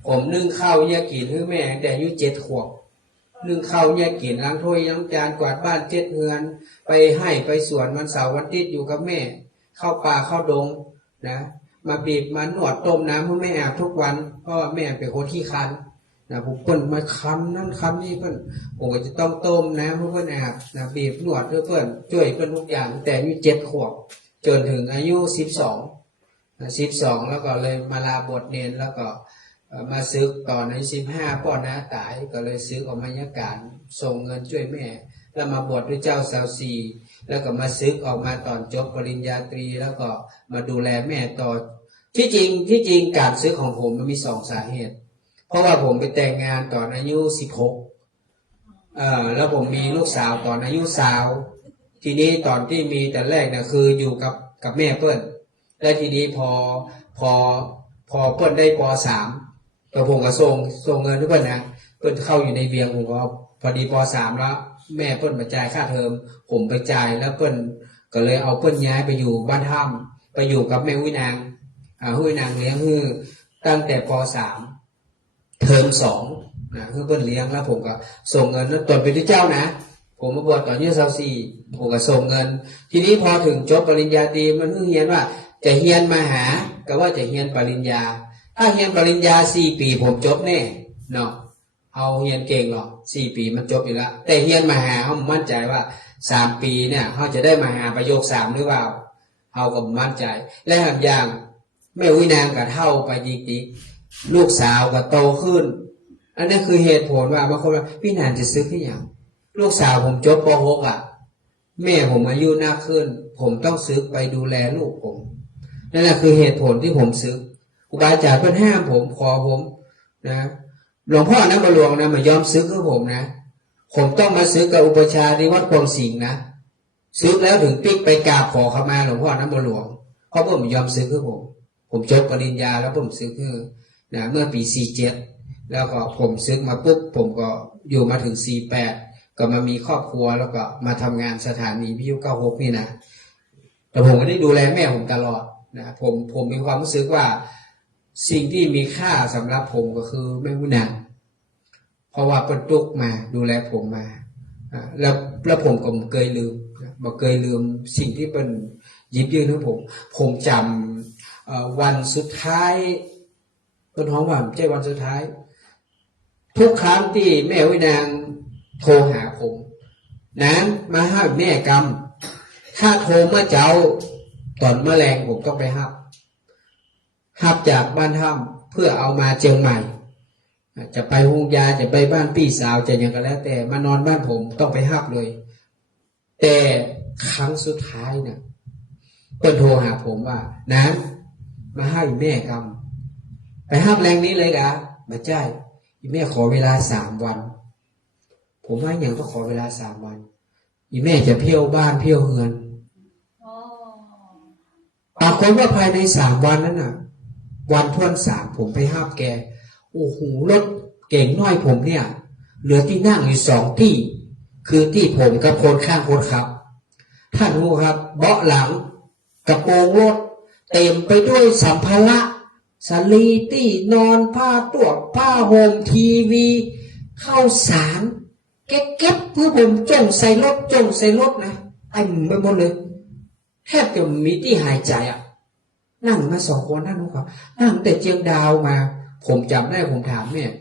ผมนึ่งข้าวเนี่ยกินให้แม่แต่อายุ7 ขวบนึ่งข้าวเนี่ยกินล้างถ้วยล้างจานกวาดบ้าน7 เฮือนไปให้ไปสวนวันเสาร์วันอาทิตย์อยู่กับแม่เข้าป่าเข้าดงนะมาบีบมาหนวดต้มน้ำให้แม่อาบทุกวันเพราะแม่เป็นคนขี้คันนะผมเพิ่นมาคันนั่นคันนี่เพิ่นผมก็จะต้องต้มน้ำให้เพิ่นอาบนะบีบหนวดให้เพิ่นช่วยเพิ่นทุกอย่างแต่อายุ7 ขวบจนถึงอายุ12 แล้วก็เลยมาลาบวชเนรแล้วก็มาซึกตอนอายุ15พ่อน้าตายก็เลยซึกออกมายการส่งเงินช่วยแม่แล้วมาบวชด้วยเจ้าสาวสีแล้วก็มาซึกออกมาตอนจบปริญญาตรีแล้วก็มาดูแลแม่ต่อที่จริงการซึกของผมมันมี2 สาเหตุเพราะว่าผมไปแต่งงานตอนอายุ16แล้วผมมีลูกสาวตอนอายุ20ทีนี้ตอนที่มีแต่แรกนะคืออยู่กับแม่เปิ้ลและทีนี้พอเปิ้ลได้ป.3 ก็ผมก็ส่งเงินให้เปิ้ลนะเปิ้ลเข้าอยู่ในเบียงผมก็พอดีป.3 แล้วแม่เปิ้ลมาจ่ายค่าเทอมผมไปจ่ายแล้วเปิ้ลก็เลยเอาเปิ้ลย้ายไปอยู่บ้านถ้ำไปอยู่กับแม่หุ้ยนางหุ้ยนางเลี้ยงคือตั้งแต่ป.3 เทอม2นะคือเปิ้ลเลี้ยงแล้วผมก็ส่งเงินแล้วตอนเป็นที่เจ้านะผมมาบวชตอนอายุ24ผมก็ส่งเงินทีนี้พอถึงจบปริญญาตรีมันเฮียนว่าจะเฮียนมาหาก็ว่าจะเฮียนปริญญาถ้าเฮียนปริญญา4 ปีผมจบแน่เนาะเอาเฮียนเก่งหรอก4 ปีมันจบอยู่แล้วแต่เฮียนมาหาเขามั่นใจว่า3 ปีเนี่ยเขาจะได้มาหาประโยค3หรือเปล่าเขาก็มั่นใจและหากอย่างแม่วินางก็เท่าไปจริงๆลูกสาวก็โตขึ้นอันนี้คือเหตุผลว่าบางคนว่าพี่นานจะซื้อที่อย่างลูกสาวผมจบป.6แม่ผมอายุมากขึ้นผมต้องซื้อไปดูแลลูกผมนั่นแหละคือเหตุผลที่ผมซื้อครูบาอาจารย์เพิ่นห้ามผมขอผมนะหลวงพ่อน้ำบหลวงนะมายอมซื้อคือผมนะผมต้องมาซื้อกับอุปชาที่วัดความสิงห์นะซื้อแล้วถึงปิ๊กไปกราบขอขมาหลวงพ่อน้ำบหลวงเพราะผมยอมซื้อคือผมจบปริญญาแล้วผมซื้อคือนะเมื่อปี47แล้วก็ผมซื้อมาปุ๊บผมก็อยู่มาถึง48ก็มามีครอบครัวแล้วก็มาทำงานสถานีวิทยุ96นี่นะแต่ผมก็ได้ดูแลแม่ผมตลอดนะผมมีความรู้สึกว่าสิ่งที่มีค่าสำหรับผมก็คือแม่วุ้นางเพราะว่าเปิ้ลตุกมาดูแลผมมาแล้วผมก็เคยลืมบ่เคยลืมสิ่งที่เปิ้ลหยิบยื่นให้ผมจำวันสุดท้ายเปิ้ลฮ้องว่าใช่วันสุดท้ายทุกครั้งที่แม่วุ้นางโทรหาผมนะมาห้ามแม่กรรมถ้าโทรเมื่อเจ้าตอนแมลงผมต้องไปหับจากบ้านถ้ำเพื่อเอามาเชียงใหม่จะไปฮุงยาจะไปบ้านพี่สาวจะยังก็แล้วแต่มานอนบ้านผมต้องไปหับเลยแต่ครั้งสุดท้ายเนี่ยเปิ้ลโทรหาผมว่านะมาให้แม่กรรมไปหับแรงนี้เลยกะมาจ่ายแม่ขอเวลา3 วันผมว่าอย่างต้องขอเวลา3 วันอีแม่จะเพี้ยวบ้านเพี้ยวเฮือนปรากฏว่าภายใน3 วันนั้นน่ะวันทวน3ผมไปห้ามแกโอ้โหรถเก่งน้อยผมเนี่ยเหลือที่นั่งอยู่2 ที่คือที่ผมกับคนข้างคนขับท่านรู้ครับเบาะหลังกระโปรงรถเต็มไปด้วยสัมภาระ สลีตี้นอนผ้าตัวผ้าห่มทีวีข้าวสารเก็บเพื่อผมจงใส่รถนะเต็มไปหมดเลยแทบจะมีที่หายใจอ่ะนั่งมา2 คนนั่งเขานั่งแต่เจียงดาวมาผมจำได้ผมถามเนี่ย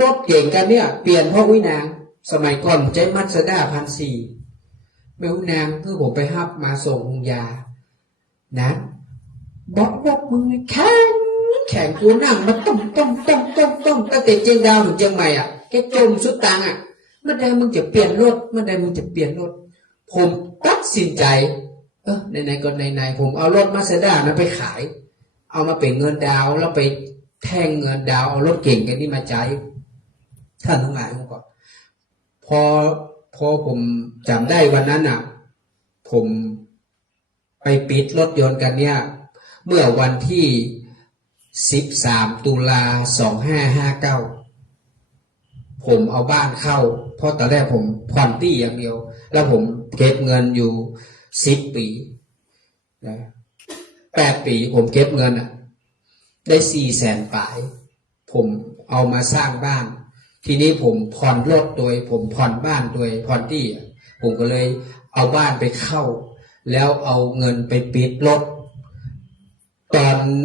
รถเก่งกันเนี่ยเปลี่ยนเพราะวินางสมัยก่อนใช้มัตสด้า1,400ไม่วินางเพื่อผมไปฮับมาส่งหงยานะบอกว่ามึงแข็งกูนั่งมาต้มตั้งแต่เจียงดาวถึงเจียงใหม่อ่ะแกจมสุดตังอ่ะเมื่อใดมึงจะเปลี่ยนรถผมตัดสินใจไหนๆก็ไหนๆผมเอารถมาสด้านะไปขายเอามาเป็นเงินดาวแล้วไปแทงเงินดาวเอารถเก่งกันนี่มาใช้ท่านทั้งหลายผมก็พอผมจำได้วันนั้นอ่ะผมไปปิดรถยนต์กันเนี่ยเมื่อวันที่13 ตุลา 2559ผมเอาบ้านเข้าเพราะตอนแรกผมผ่อนตี้อย่างเดียวแล้วผมเก็บเงินอยู่10 ปีนะ8 ปีผมเก็บเงินอ่ะได้400,000 ปลายผมเอามาสร้างบ้านทีนี้ผมผ่อนรถโดยผมผ่อนบ้านโดยผ่อนตี้ผมก็เลยเอาบ้านไปเข้าแล้วเอาเงินไปปิดรถ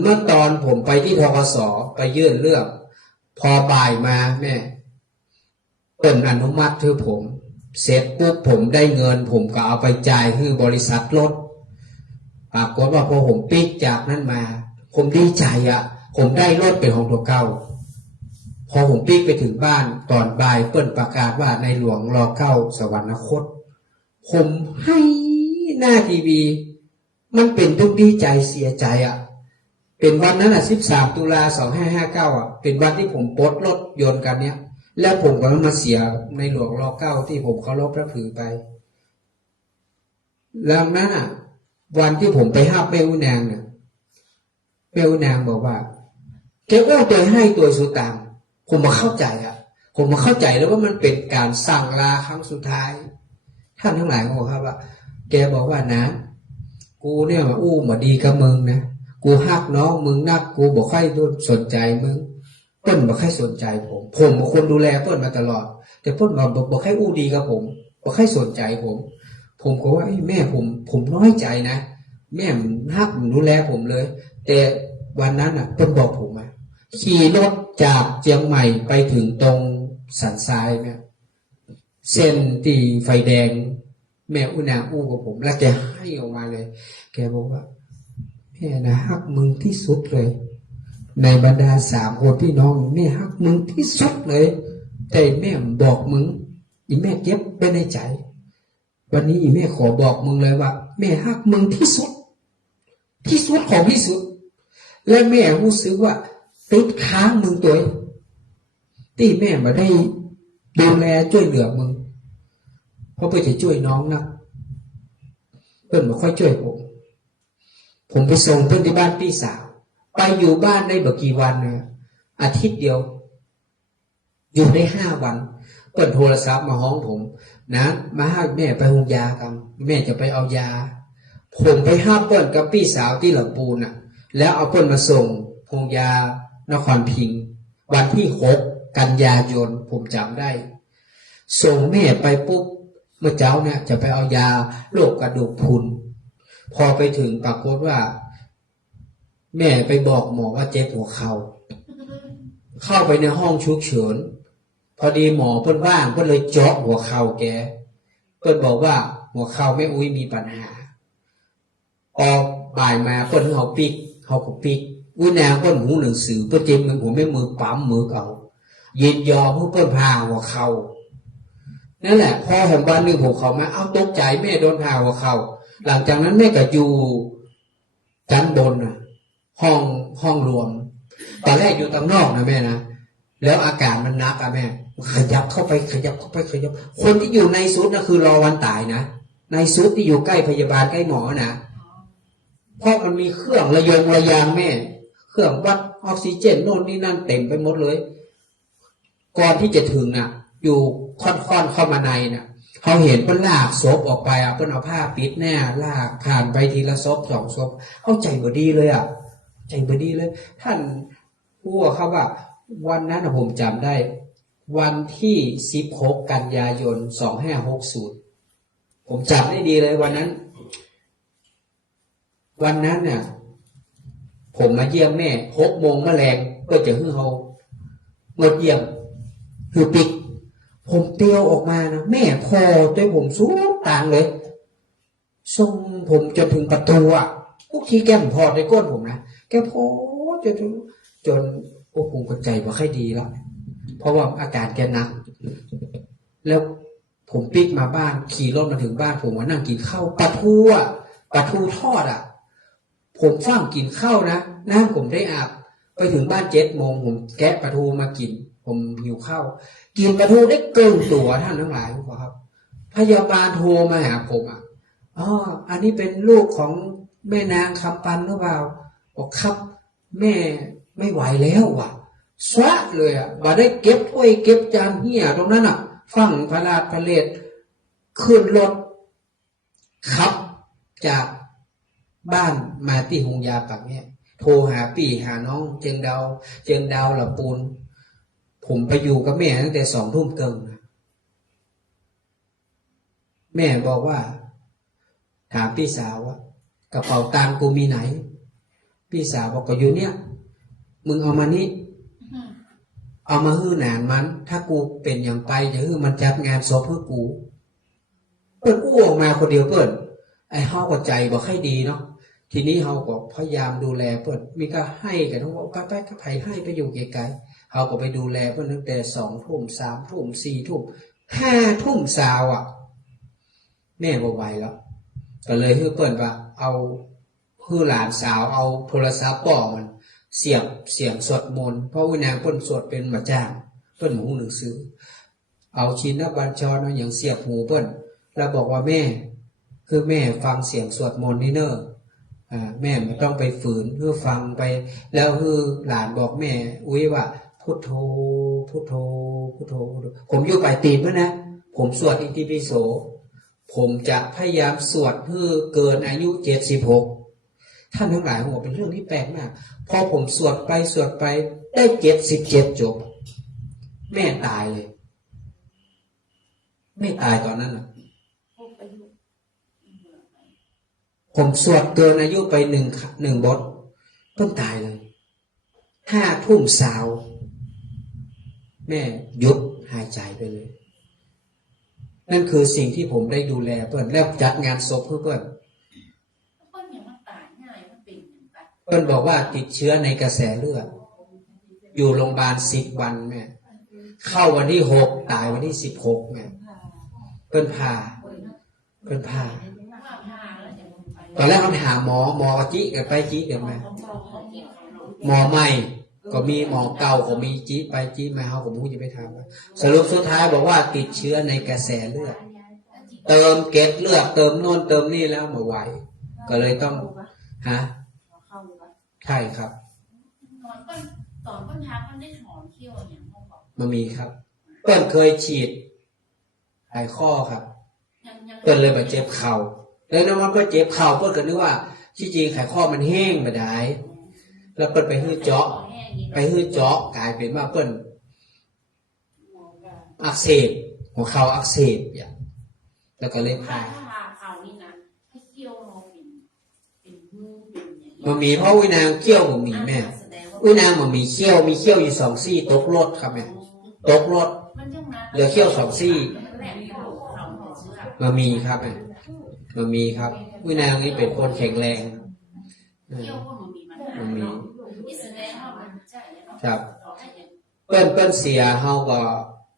เมื่อตอนผมไปที่ธกส.ไปยื่นเรื่องพอบ่ายมาแม่เปิดอนุมัติให้ผมเสร็จปุ๊บผมได้เงินผมก็เอาไปจ่ายให้บริษัทรถปรากฏว่าพอผมปิดจากนั้นมาผมดีใจผมได้รถเป็นของตัวเก่าพอผมปิกไปถึงบ้านตอนบ่ายเปิ้นประกาศว่าในหลวงร.9 สวรรคตผมให้หน้าทีวีมันเป็นทุกดีใจเสียใจเป็นวันนั้น13 ตุลา 2559เป็นวันที่ผมปลดรถยนต์กันเนี้ยแล้วผมก็มาเสียในหลวงร.9 ที่ผมเคารพนับถือไปแล้วนั้นวันที่ผมไปห้ามแม่อุนางเนี่ยแม่อุนางบอกว่าแกอ้ตัวให้ตัวสุตามผมมาเข้าใจผมมาเข้าใจแล้วว่ามันเป็นการสั่งลาครั้งสุดท้ายท่านทั้งหลายบอกครับว่าแกบอกว่านะกูเนี่ยมามาดีกับมึงนะกูฮักน้องมึงนักกูบอกให้สนใจมึงเปิ้ลบอกให้สนใจผมเป็นคนดูแลเปิ้ลมาตลอดแต่เปิ้ลบอกให้ดีกับผมบอกให้สนใจผมก็ว่าแม่ผมน้อยใจนะแม่ฮักดูแลผมเลยแต่วันนั้นเปิ้ลบอกผมขี่รถจากเชียงใหม่ไปถึงตรงสันทรายเนี่ยเส้นตีไฟแดงแม่อุณากับผมแล้วแกให้ออกมาเลยแกบอกว่าแม่นะฮักมึงที่สุดเลยในบรรดา3 คนพี่น้องแม่ฮักมึงที่สุดเลยแต่แม่บอกมึงอีแม่เก็บไว้ในใจวันนี้อีแม่ขอบอกมึงเลยว่าแม่ฮักมึงที่สุดของที่สุดและแม่รู้สึกว่าติดค้างมึงตัวที่แม่มาได้ดูแลช่วยเหลือมึงเพราะเพื่อจะช่วยน้องนะเพื่อนมาค่อยช่วยผมไปส่งเพื่อนที่บ้านพี่สาวไปอยู่บ้านได้แบบกี่วันนะอาทิตย์เดียวอยู่ได้5 วันเพื่อนโทรศัพท์มาห้องผมนะมาให้แม่ไปโรงยากันแม่จะไปเอายาผมไปห้ามเพื่อนกับพี่สาวที่ลำพูนแล้วเอาเพื่อนมาส่งโรงยานครพิงค์วันที่6 กันยายนผมจำได้ส่งแม่ไปปุ๊บเมื่อเจ้าเนี่ยจะไปเอายาโรคกระดูกพรุนพอไปถึงปรากฏว่าแม่ไปบอกหมอว่าเจ็บหัวเข่าเข้าไปในห้องฉุกเฉินพอดีหมอเพิ่นว่างเพิ่นเลยเจาะหัวเข่าแกเพิ่นบอกว่าหัวเข่าแม่อุ้ยมีปัญหาออกบ่ายมาเพิ่นเขาก็ปิกอุ้ยแนวเพิ่นหูหนังสือเพิ่นเจ็บมือผมไม่มือปั๊มมือเอาเย็นยอเพิ่นพาหัวเข่านั่นแหละพอเห็นวันหนึ่งผมเขามาเอาตกใจแม่โดนพาหัวเข่าหลังจากนั้นแม่ก็อยู่ชั้นบนห้องรวมตอนแรกอยู่ตรงนอกนะแม่นะแล้วอากาศมันหนักแม่ขยับเข้าไปคนที่อยู่ในสุดนะคือรอวันตายนะในสุดที่อยู่ใกล้พยาบาลใกล้หมอนะเพราะมันมีเครื่องระยางแม่เครื่องวัดออกซิเจนโน่นนี่นั่นเต็มไปหมดเลยก่อนที่จะถึงอยู่ค่อนเข้ามาในเขาเห็นเพิ่นลากศพออกไปเพิ่นเอาผ้าปิดแน่ลากผ่านไปทีละศพ2 ศพเข้าใจบ่ดีเลยใจ ใจบดีเลย ท่านพูดเขาว่าวันนั้นผมจำได้ วันที่16 กันยายน 2560ผมจำได้ดีเลยวันนั้นเนี่ยผมมาเยี่ยมแม่6 โมงแมลงก็จะให้เขาเมื่อเยี่ยมคือปิดผมเตียวออกมานะแม่พอตัวผมสูงต่างเลยส่งผมจนถึงประตูอ่ะพวกทีแกมพอในก้นผมนะแกพอจนโอ้ผมก็ใจว่าค่อยดีแล้วเพราะว่าอาการแกหนักแล้วผมปิกมาบ้านขี่รถมาถึงบ้านผมมานั่งกินข้าวปลาทูทอดอ่ะผมฟังกินข้าวนะน้ำผมได้อาบไปถึงบ้าน7 โมงผมแกะปลาทูมากินผมหิวข้าวกินปลาทูได้เกินตัวท่านทั้งหลายครับพยาบาลโทรมาหาผมอ่ะอันนี้เป็นลูกของแม่นางคำปันหรือเปล่าบอกครับแม่ไม่ไหวแล้วว่ะสวะเลยอ่ะบ่ได้เก็บถ้วยเก็บจานเหี้ยตรงนั้นอ่ะฟังพระราชพระเลศขึ้นรถขับจากบ้านมาที่หงยาปักเนี่ยโทรหาปี่หาน้องเจียงดาวละปูนผมไปอยู่กับแม่ตั้งแต่2 ทุ่มเกินแม่บอกว่าถามพี่สาวว่ากระเป๋าตังค์กูมีไหนพี่สาวบอกก็อยู่เนี่ยมึงเอามานี่เอามาฮื้อหนานมันถ้ากูเป็นอย่างไปจะฮื้อมันจัดงานศพเพื่อกูเปิ้นกู้ออกมาคนเดียวเปิ้นไอ้เฮาก็ใจบ่ค่อยดีเนาะทีนี้เฮาก็พยายามดูแลเปิ้นมีก็ให้กันทั้งว่าไปก็ไผให้ไปอยู่ไกลๆเฮาก็ไปดูแลเพิ่นตั้งแต่2 ทุ่ม3 ทุ่ม4 ทุ่ม5 ทุ่มเช้าอ่ะแม่บ่ไหวแล้วก็เลยให้เปิ้นว่าเอาคือหลานสาวเอาโทรศัพท์ป่อมันเสียบเสียงสวดมนต์เพราะวินางเปิ้นสวดเป็นมาจ้างเปิ้นหูหนังสือเอาชินบัญชรเอาอย่างเสียบหูเปิ้นแล้วบอกว่าแม่คือแม่ฟังเสียงสวดมนต์นี่เนอะแม่ไม่ต้องไปฝืนเพื่อฟังไปแล้วคือหลานบอกแม่อุ้ยว่าพุทโธพุทโธพุทโธผมอยู่ปลายตีนมั้ยนะผมสวดอิติปิโสผมจะพยายามสวดเพื่อเกินอายุ76ท่านทั้งหลายบอกเป็นเรื่องที่แปลกมากพอผมสวดไปได้77 จบแม่ตายเลยไม่ตายตอนนั้นน่ะผมสวดเกินอายุไป1 บทเพิ่งตายเลย5 ทุ่มเช้าแม่หยุดหายใจไปเลยนั่นคือสิ่งที่ผมได้ดูแลเพิ่นแล้วจัดงานศพเพื่อเพิ่นบอกว่าติดเชื้อในกระแสเลือดอยู่โรงพยาบาล10 วันแม่เข้าวันที่6ตายวันที่16แม่เพิ่นพาตอนแรกเขาถามหมอจิกันไปจิกันมาหมอใหม่ก็มีหมอเก่าก็มีจิไปจิมาเขาก็ไม่รู้จะไปทำสรุปสุดท้ายบอกว่าติดเชื้อในกระแสเลือดเติมเกล็ดเลือดเติมโน่นเติมนี่แล้วมาไหวก็เลยต้องใช่ครับตอนต้นทับมันได้ถอนเขี้ยวอย่างพวกมันมีครับเปิ้ลเคยฉีดไขข้อครับเปิ้ลเลยมาเจ็บเข่าแล้วนั้นมันก็เจ็บเข่าเปิ้ลก็นึกว่าที่จริงไขข้อมันแห้งไปได้แล้วเปิ้ลไปฮื้อเจาะกลายเป็นว่าเปิ้ลอักเสบหัวเข่าอักเสบอย่างแล้วก็เลยพามันมีเพราะวินางเขี้ยวมันมีแม่วินางมันมีเขี้ยวอยู่2 ซี่ตกรถครับแม่ตกรถเหลือเขี้ยว2 ซี่มันมีครับแม่มันมีครับวินางนี้เป็นคนแข็งแรงมันมีครับเปิ้ลเสียเฮาก็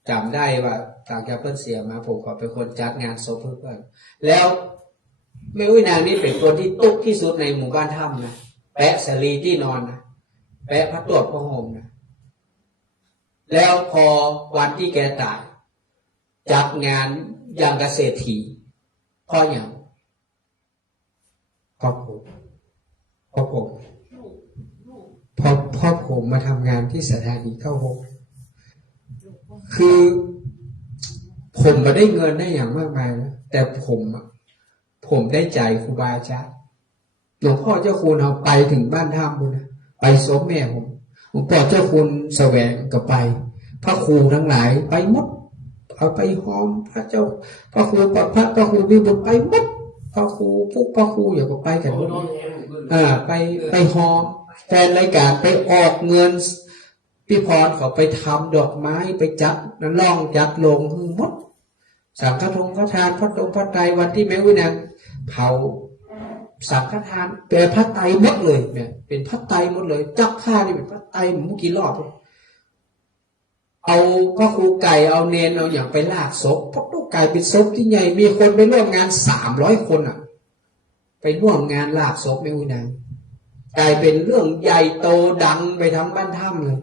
จำได้ว่าต่างจากเปิ้ลเสียมาผมก็เป็นคนจัดงานศพเพื่อนแล้วแม่วินางนี่เป็นคนที่ตุ๊กที่สุดในหมู่บ้านถ้ำนะแปะสลีที่นอนนะแปะพระตรวจพระห่มนะแล้วพอวันที่แกตายจัดงานอย่างเกษตรถีเพราะอย่างเพราะผมมาทำงานที่สถานีเข้าหกคือผมมาได้เงินได้อย่างมากมายนะแต่ผมได้ใจครูบาอาจารย์หลวงพ่อเจ้าคุณเอาไปถึงบ้านถ้ำบุญนะ ไปศพแม่ผมหลวงพ่อเจ้าคุณแสวงก็ไป พระครูทั้งหลายไปหมดเอาไปหอมพระเจ้าพระครูพระครูวิบุตรไปหมดพระครูพวกพระครูอย่าก็ไปกันหมดไปหอมแฟนรายการไปออกเงินพี่พรเขาไปทำดอกไม้ไปจัดนั่นล่องจัดลงหมดสังฆทงฆทานพระตรงพระไตรวันที่แม่วินังเผาสังฆทานเป็นพระไตรหมดเลยเนี่ยเป็นพระไตรหมดเลยจักผ้านี่เป็นพระไตรมุกี่รอบเอาพระครูไก่เอาเนนเอาอย่างไปลากศพพระครูไก่เป็นศพที่ใหญ่มีคนไปร่วมงาน300 คนอ่ะไปร่วมงานลากศพแม่วินังกลายเป็นเรื่องใหญ่โตดังไปทั้งบ้านถ้ำเลย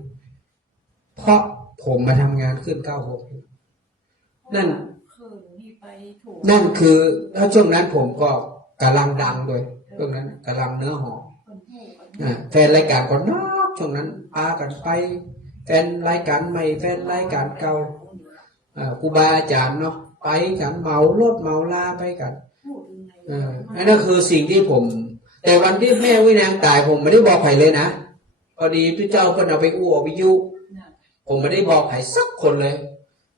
เพราะผมมาทำงานขึ้น96นั่นคือแล้วช่วงนั้นผมก็กำลังดังด้วยช่วงนั้นกำลังเนื้อหอมแฟนรายการก็นอกช่วงนั้นพากันไปแฟนรายการใหม่แฟนรายการเก่าครูบาอาจารย์เนาะไปกันเมารถเมาลาไปกันอันนั้นคือสิ่งที่ผมแต่วันที่แม่วินางตายผมไม่ได้บอกใครเลยนะพอดีพี่เจ้าเพิ่นเอาไปอู้วิทยุผมไม่ได้บอกใครสักคนเลย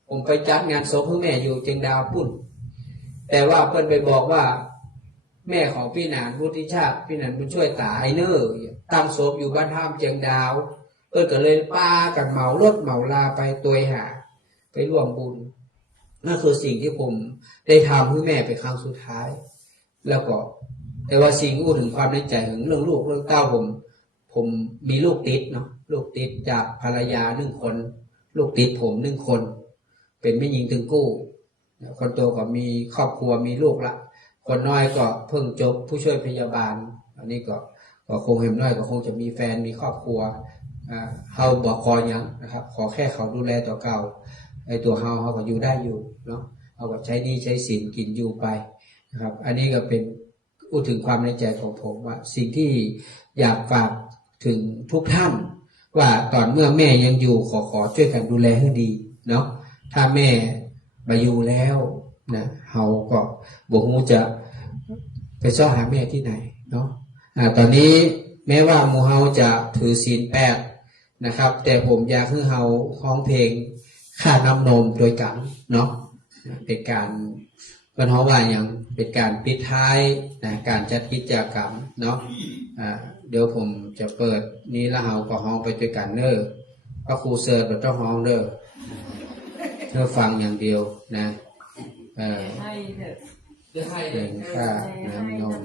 ผมไปจัดงานศพให้แม่อยู่เชียงดาวปุ่นแต่ว่าเพิ่นไปบอกว่าแม่ของพี่หนานพุทธิชาติพี่หนานบุญช่วยตายเนอตั้งศพอยู่บ้านท่ามเชียงดาวเพิ่นก็เลยป้ากันเมารถเมาลาไปตัวหาไปร่วมบุญนั่นคือสิ่งที่ผมได้ทำให้แม่เป็นครั้งสุดท้ายแล้วก็แต่ว่าสิ่งที่พูดถึงความในใจถึงเรื่องลูกเรื่องเต้าผมมีลูกติดเนาะลูกติดจากภรรยา1 คนลูกติดผม1 คนเป็นแม่หญิงตึงกู้คนโตก็มีครอบครัวมีลูกละคนน้อยก็เพิ่งจบผู้ช่วยพยาบาลอันนี้ก็คงเห็นน้อยก็คงจะมีแฟนมีครอบครัวเฮาบอกคอยังนะครับขอแค่เขาดูแลต่อเก่าไอ้ตัวเฮาก็อยู่ได้อยู่เนาะเอาก็ใช้หนี้ใช้สินกินอยู่ไปนะครับอันนี้ก็เป็นพูดถึงความในใจของผมว่าสิ่งที่อยากฝากถึงทุกท่านว่าตอนเมื่อแม่ยังอยู่ขอช่วยกันดูแลให้ดีเนาะถ้าแม่มาอยู่แล้วนะเฮาก็บ่ฮู้จะไปซ้อหาแม่ที่ไหนเนาะตอนนี้แม้ว่าหมู่เฮาจะถือศีล8นะครับแต่ผมอยากให้เฮาร้องเพลงค่าน้ำนมโดยกันเนาะเป็นการเป็นเพราะว่าอย่างเป็นการปิดท้ายนะการจัดกิจกรรมเนาะเดี๋ยวผมจะเปิดนี้แล้วเฮาก็ร้องไปด้วยกันเด้อพระครูเสิร์ชบ่ต้องร้องเด้อเธอฟังอย่างเดียวนะเป็นค่าน้ำนม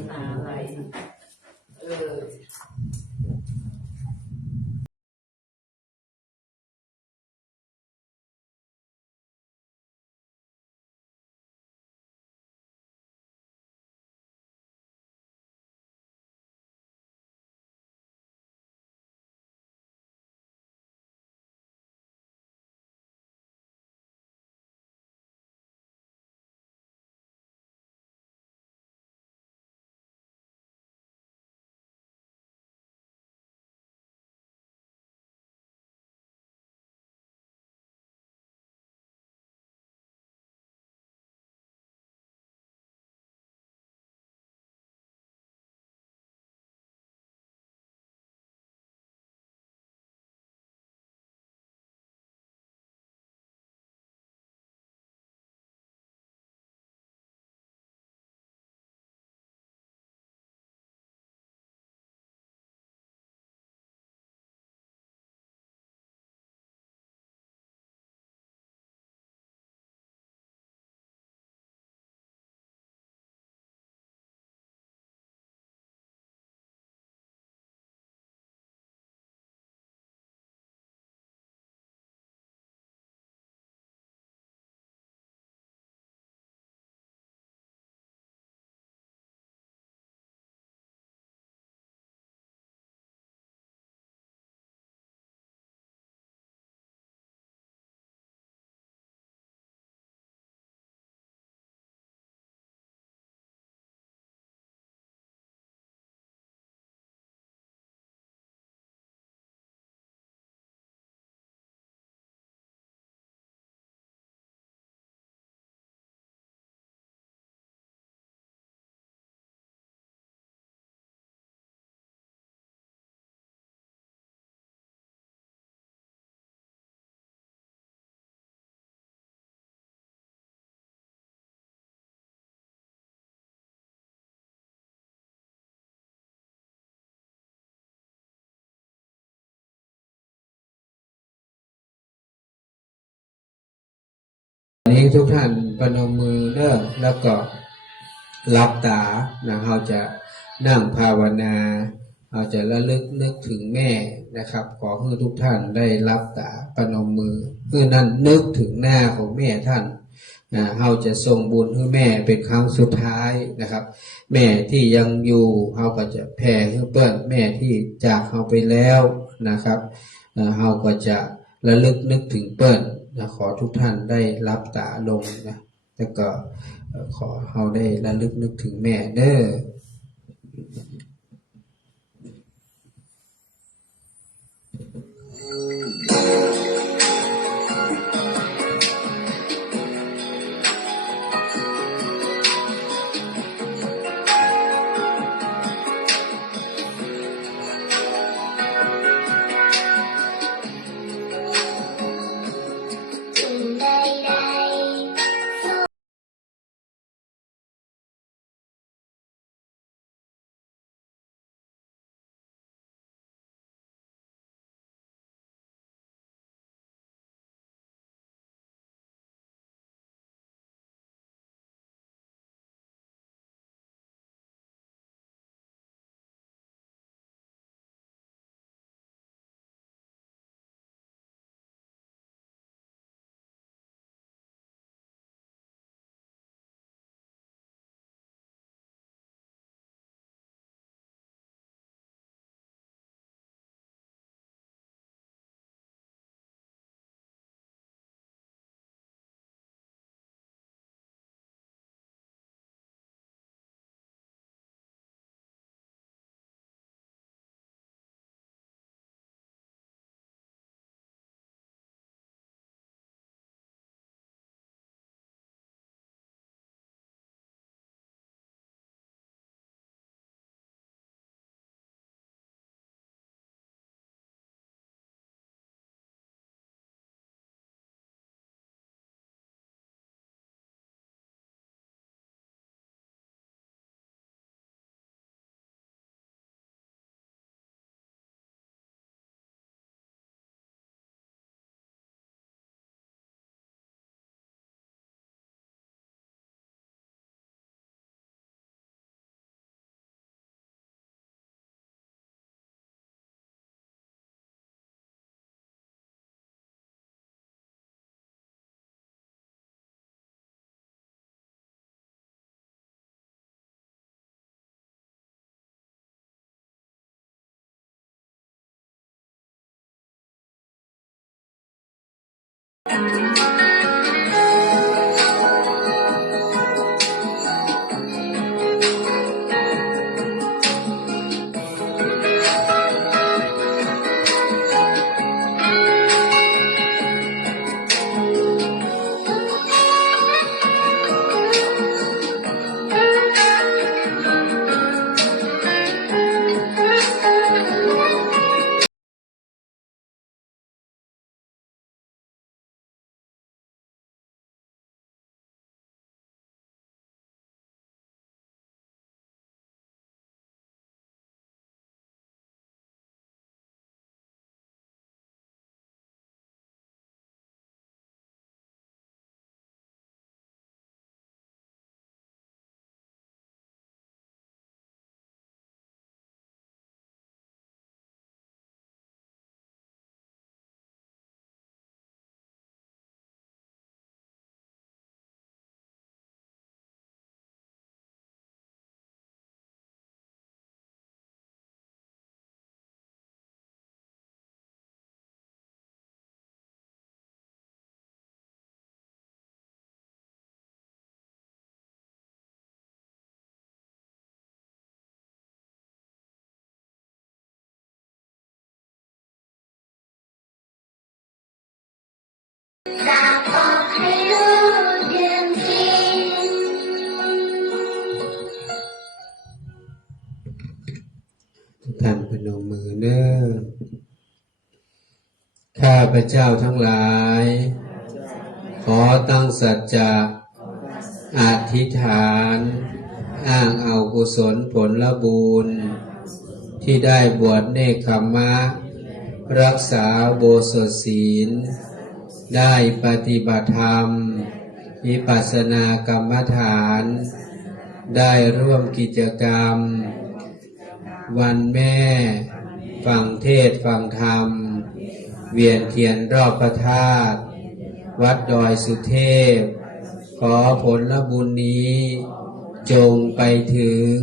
ทุกท่านประนมมือเนอะแล้วก็หลับตานะเราจะนั่งภาวนาเราจะระลึกนึกถึงแม่นะครับขอให้ทุกท่านได้หลับตาประนมมือเพื่อนั้นนึกถึงหน้าของแม่ท่านเราจะส่งบุญให้แม่เป็นครั้งสุดท้ายนะครับแม่ที่ยังอยู่เราก็จะแผ่ให้เปิ้ลแม่ที่จากเราไปแล้วนะครับเราก็จะระลึกนึกถึงเปิ้ลนะขอทุกท่านได้รับตาลงนะแล้วก็ขอเราได้ระลึกนึกถึงแม่เด้อทุกท่านพนมมือเด้อข้าพเจ้าทั้งหลายขอตั้งสัจจะอธิษฐานอ้างเอากุศลผลบุญที่ได้บวชเนกขัมมะรักษาโบสถศีลได้ปฏิบัติธรรม วิปัสสนากรรมฐานได้ร่วมกิจกรรมวันแม่ฟังเทศน์ฟังธรรมเวียนเทียนรอบพระธาตุวัดดอยสุเทพขอผลบุญนี้จงไปถึง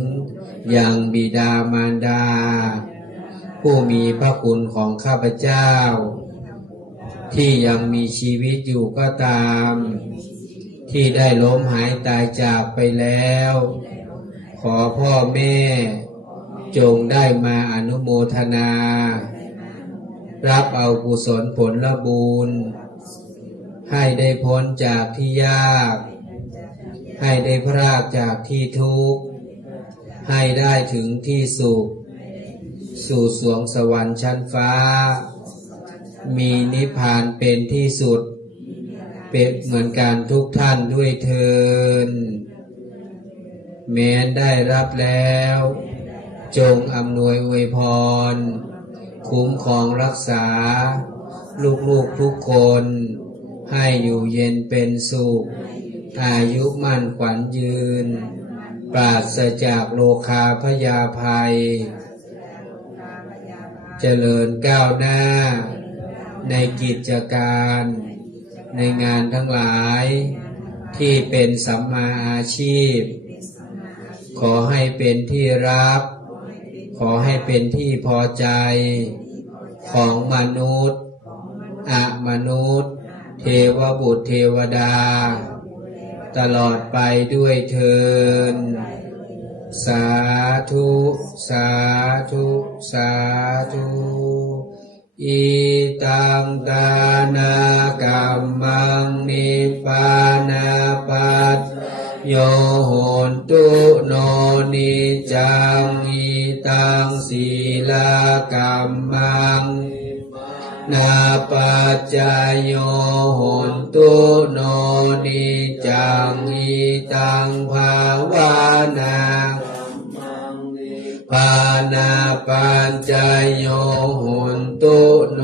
ยังบิดามารดาผู้มีพระคุณของข้าพเจ้าที่ยังมีชีวิตอยู่ก็ตามที่ได้ล้มหายตายจากไปแล้วขอพ่อแม่จงได้มาอนุโมทนารับเอากุศลผลบุญให้ได้พ้นจากที่ยากให้ได้พรากจากที่ทุกข์ให้ได้ถึงที่สุขสู่สวงสวรรค์ชั้นฟ้ามีนิพพานเป็นที่สุดเป็นเหมือนกันทุกท่านด้วยเถิดแม้นได้รับแล้วจงอำนวยอวยพรคุ้มครองรักษาลูกๆทุกคนให้อยู่เย็นเป็นสุขอายุมั่นขวัญยืนปราศจากโรคาพยาภัยเจริญก้าวหน้าในกิจการในงานทั้งหลายที่เป็นสัมมาอาชีพขอให้เป็นที่รักขอให้เป็นที่พอใจของมนุษย์อมนุษย์เทวบุตรเทวดาตลอดไปด้วยเถิดสาธุสาธุสาธุอิตังตานากรรมังนิพพานาปัสโยโหนตุโนนิจังอิตังศีลกรรมังนาปัจจโยโหนตุโนนิจังอิตังภาวนาปานาปัญจโยโหนตุโน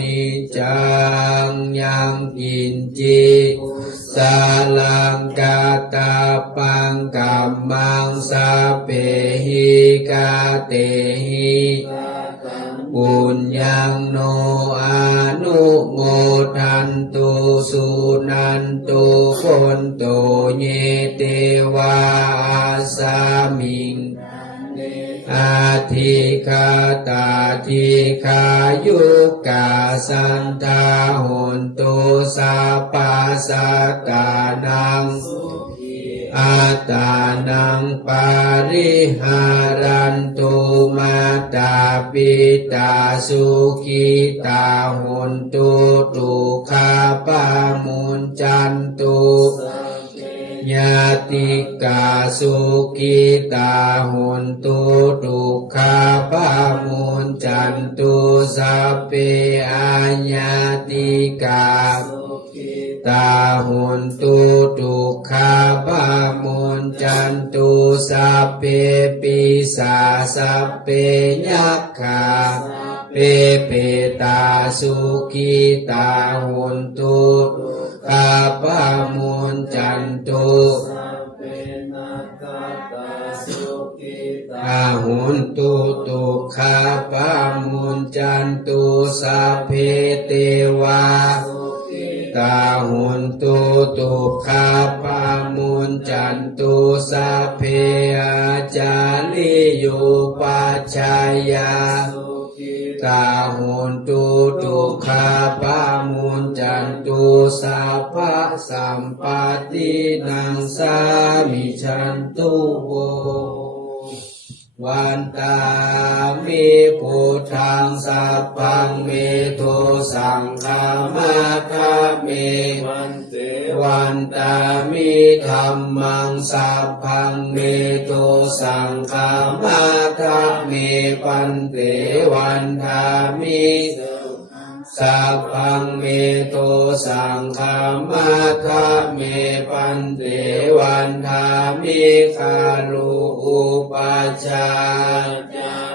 นิจังยังกินจิสาลังกาตาปังกัมมังสาเปหิกาเตหิปุญญังโนอนุโมทันตุสุนันตุคนโตเยเตวาสามิงอาทิคาตาทิคายุกาสันทาโหนตุสัพพะสัตตานังอาตานังปาริหารันตุมาตาปิตาสุขิตาโหนตุตุขาปามุนจันตุญาติกาสุขิตาโหนตุทุกขาปามุนจันตุสัพเพอาญาติกาตาโหนตุทุกขาปามุนจันตุสัพเพปิสาสัพเพยัคฆาเปเปตาสุขิตาโหนตุข้าพามุนจันตุอาหุนตุตุข้าพามุนจันตุสัพเพเตวาตาหุนตุตุข้าพามุนจันตุสัพเพอาจาริโยปัจจายาตาหุนตุตุขาปามุนจันตุสัพพะสัมปตินังสามิชันตุโววันตามิพุทธังสัพพังเมโทสังฆามาคาเมวันตามิธัมมังสัพพังเมโทสังฆามาคาเมปันเตวันทามิสัพพังเมโทสังฆามาคาเมปันเตวันทามิคารุอุปัชฌา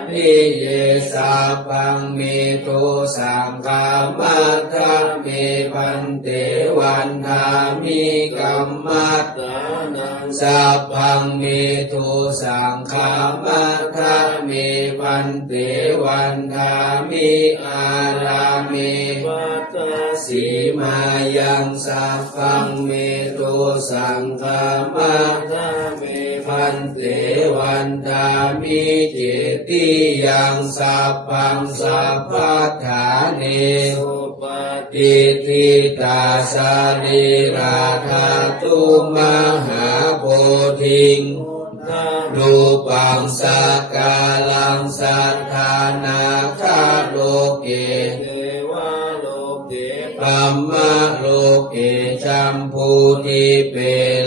เน นิเยสัพพังเมโตสังฆามัตถะเมพันเตวันทามิกัมมัตตานังสัพพังเมโตสังฆามัตถะเมพันเตวันทามิอาราเมวัตสีมายังสัพพังเมโตสังฆามัตถะเมพันเตวันทามิเจติยังสัพพังสัพพัทธาเนสุปฏิทิตาสานิราธาตุมหาโพธิงรูปังสักกาลังสัทธานาคาโลเกเทวาโลเกปัมมะโลเกจัมพูทิเป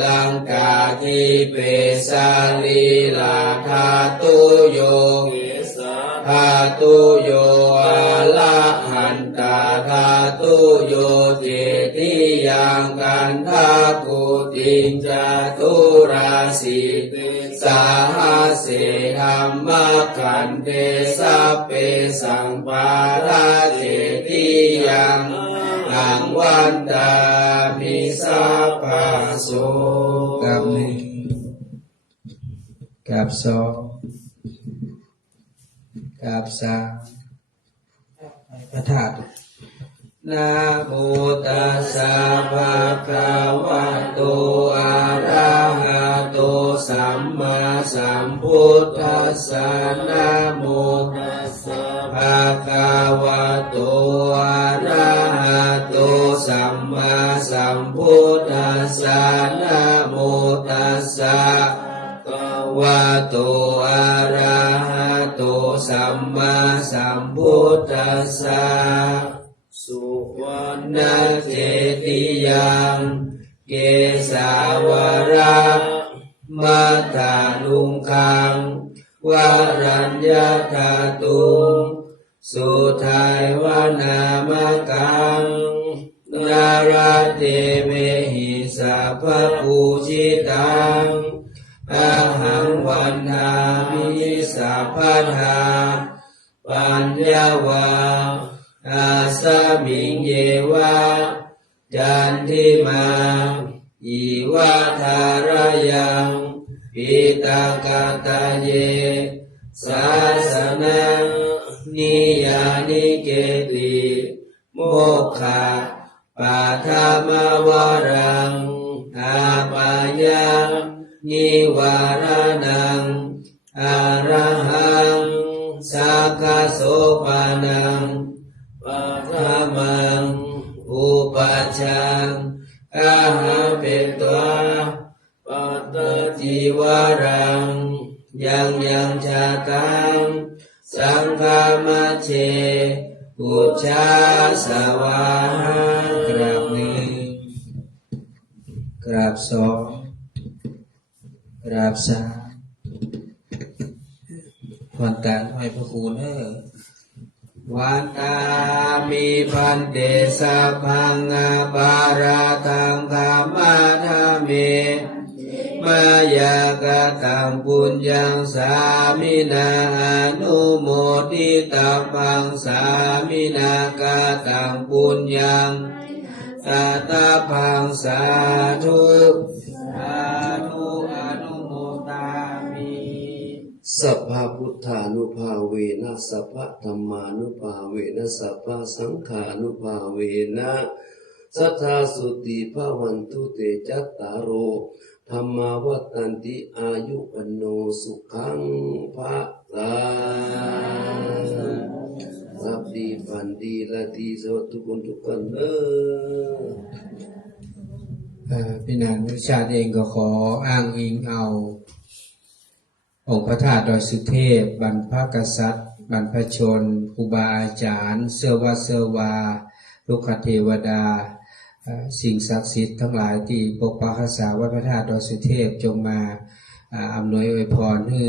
ลังกาทิเปสาลีลาธาตุโยธาตุโยอะละหันตาธาตุโยเจติยังกันทากุติงจตุราสีสาหาเสธรรมกันเตสัพเพสังปาราเจติยังอังวันตามิสัพพะโสกับหนึ่งกับสองกับสามพระธาตุนะโมตัสสะภะคะวะโตอะระหะโตสัมมาสัมพุทธัสสะนะโมตัสสะภะคะวะโตอะระหะโตสัมมาสัมพุทธัสสะนะโมตัสสะวะโตอะระหะโตสัมมาสัมพุทธัสสะสุวรรณเจติยังเกสาวระมัตตาลุงคังวรัญญาธาตุงสุทัยวานามกังนาราเทเวหิสัพพปูชิตังอาหังวันทามิสัพพทาปัญญาวาอาสมิงเยวะจันทิมาอิวะทารยังปิตากาตาเยสาสนังนิยานิเกติโมกขาปาทามาวรังอาปายังนิวารนังอาระหังสักขโสปานังปัทมังอุปัชฌังอาหาเปตัวปัตตจิวารังยังชาตังสังฆามเชอุชาสวากราบหนึ่งกราบสองกราบสามวันตาให้พระคุณวันตามิพันเตสัพพังอาปาราตังธรรมะธรรมเมมายากตังปุญญังสามินาอนุโมทิตัพพังสามินากตังปุญญังตัตตาพังสาธุสาธุอนุโมทามิสัพพะพุทธานุภาเวนะสัพพะธัมมานุภาเวนะสัพพะสังฆานุภาเวนะสัทธาสุติภาวันตุเตจัตตารโอธรรมาวัฏันติอายุวันโนสุขังภะลังรับดีฝันดีและดีสวัสดิ์ทุกคนทุกคนพี่นันวิชาเองก็ขออ้างอิงเอาองค์พระธาตุดอยสุเทพบรรพกษัตริย์บรรพชนครูบาอาจารย์เสวาลูกเทวดาสิ่งศักดิ์สิทธิ์ทั้งหลายที่ปกปักรักษาวัดพระธาตุดอยสุเทพจงมาอำนวยอวยพรให้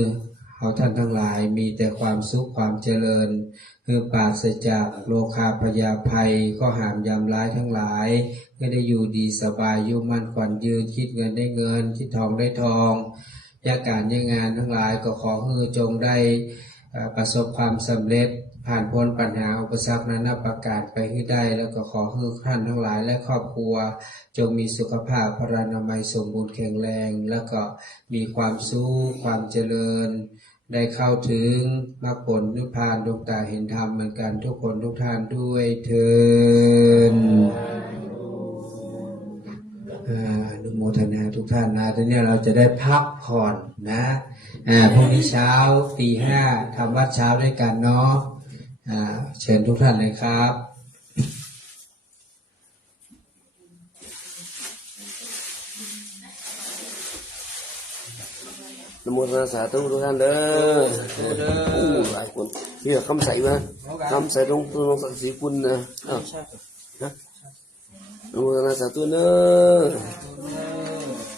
เราท่านทั้งหลายมีแต่ความสุขความเจริญคือปราศจากโรคาพยาภัยก็หามยำร้ายทั้งหลายก็ได้อยู่ดีสบายอยู่มั่นขวัญยืนคิดเงินได้เงินคิดทองได้ทองยาการยางานทั้งหลายก็ขอให้จงได้ ประสบความสำเร็จผ่านพ้นปัญหาอุปสรรคนั้นประกาศไปให้ได้แล้วก็ขอให้ท่านทั้งหลายและครอบครัวจงมีสุขภาพพรานามัยสมบูรณ์แข็งแรงแล้วก็มีความสุขความเจริญได้เข้าถึงมรรคผลนิพพานดวงตาเห็นธรรมเหมือนกันทุกคนทุกท่านด้วยเถิดอนุโมทนาทุกท่านนะทีนี้เราจะได้พักผ่อนนะพรุ่งนี้เช้าตี 5ทำวัดเช้าด้วยกันเนาะเชิญทุกท่านเลยครับนโมตัสสะทุกท่านเด้อหลายคนนี่คำใส่มาคำใส่ตรงศักดิ์ศรีคุณนะนโมตัสสะทุกเด้อ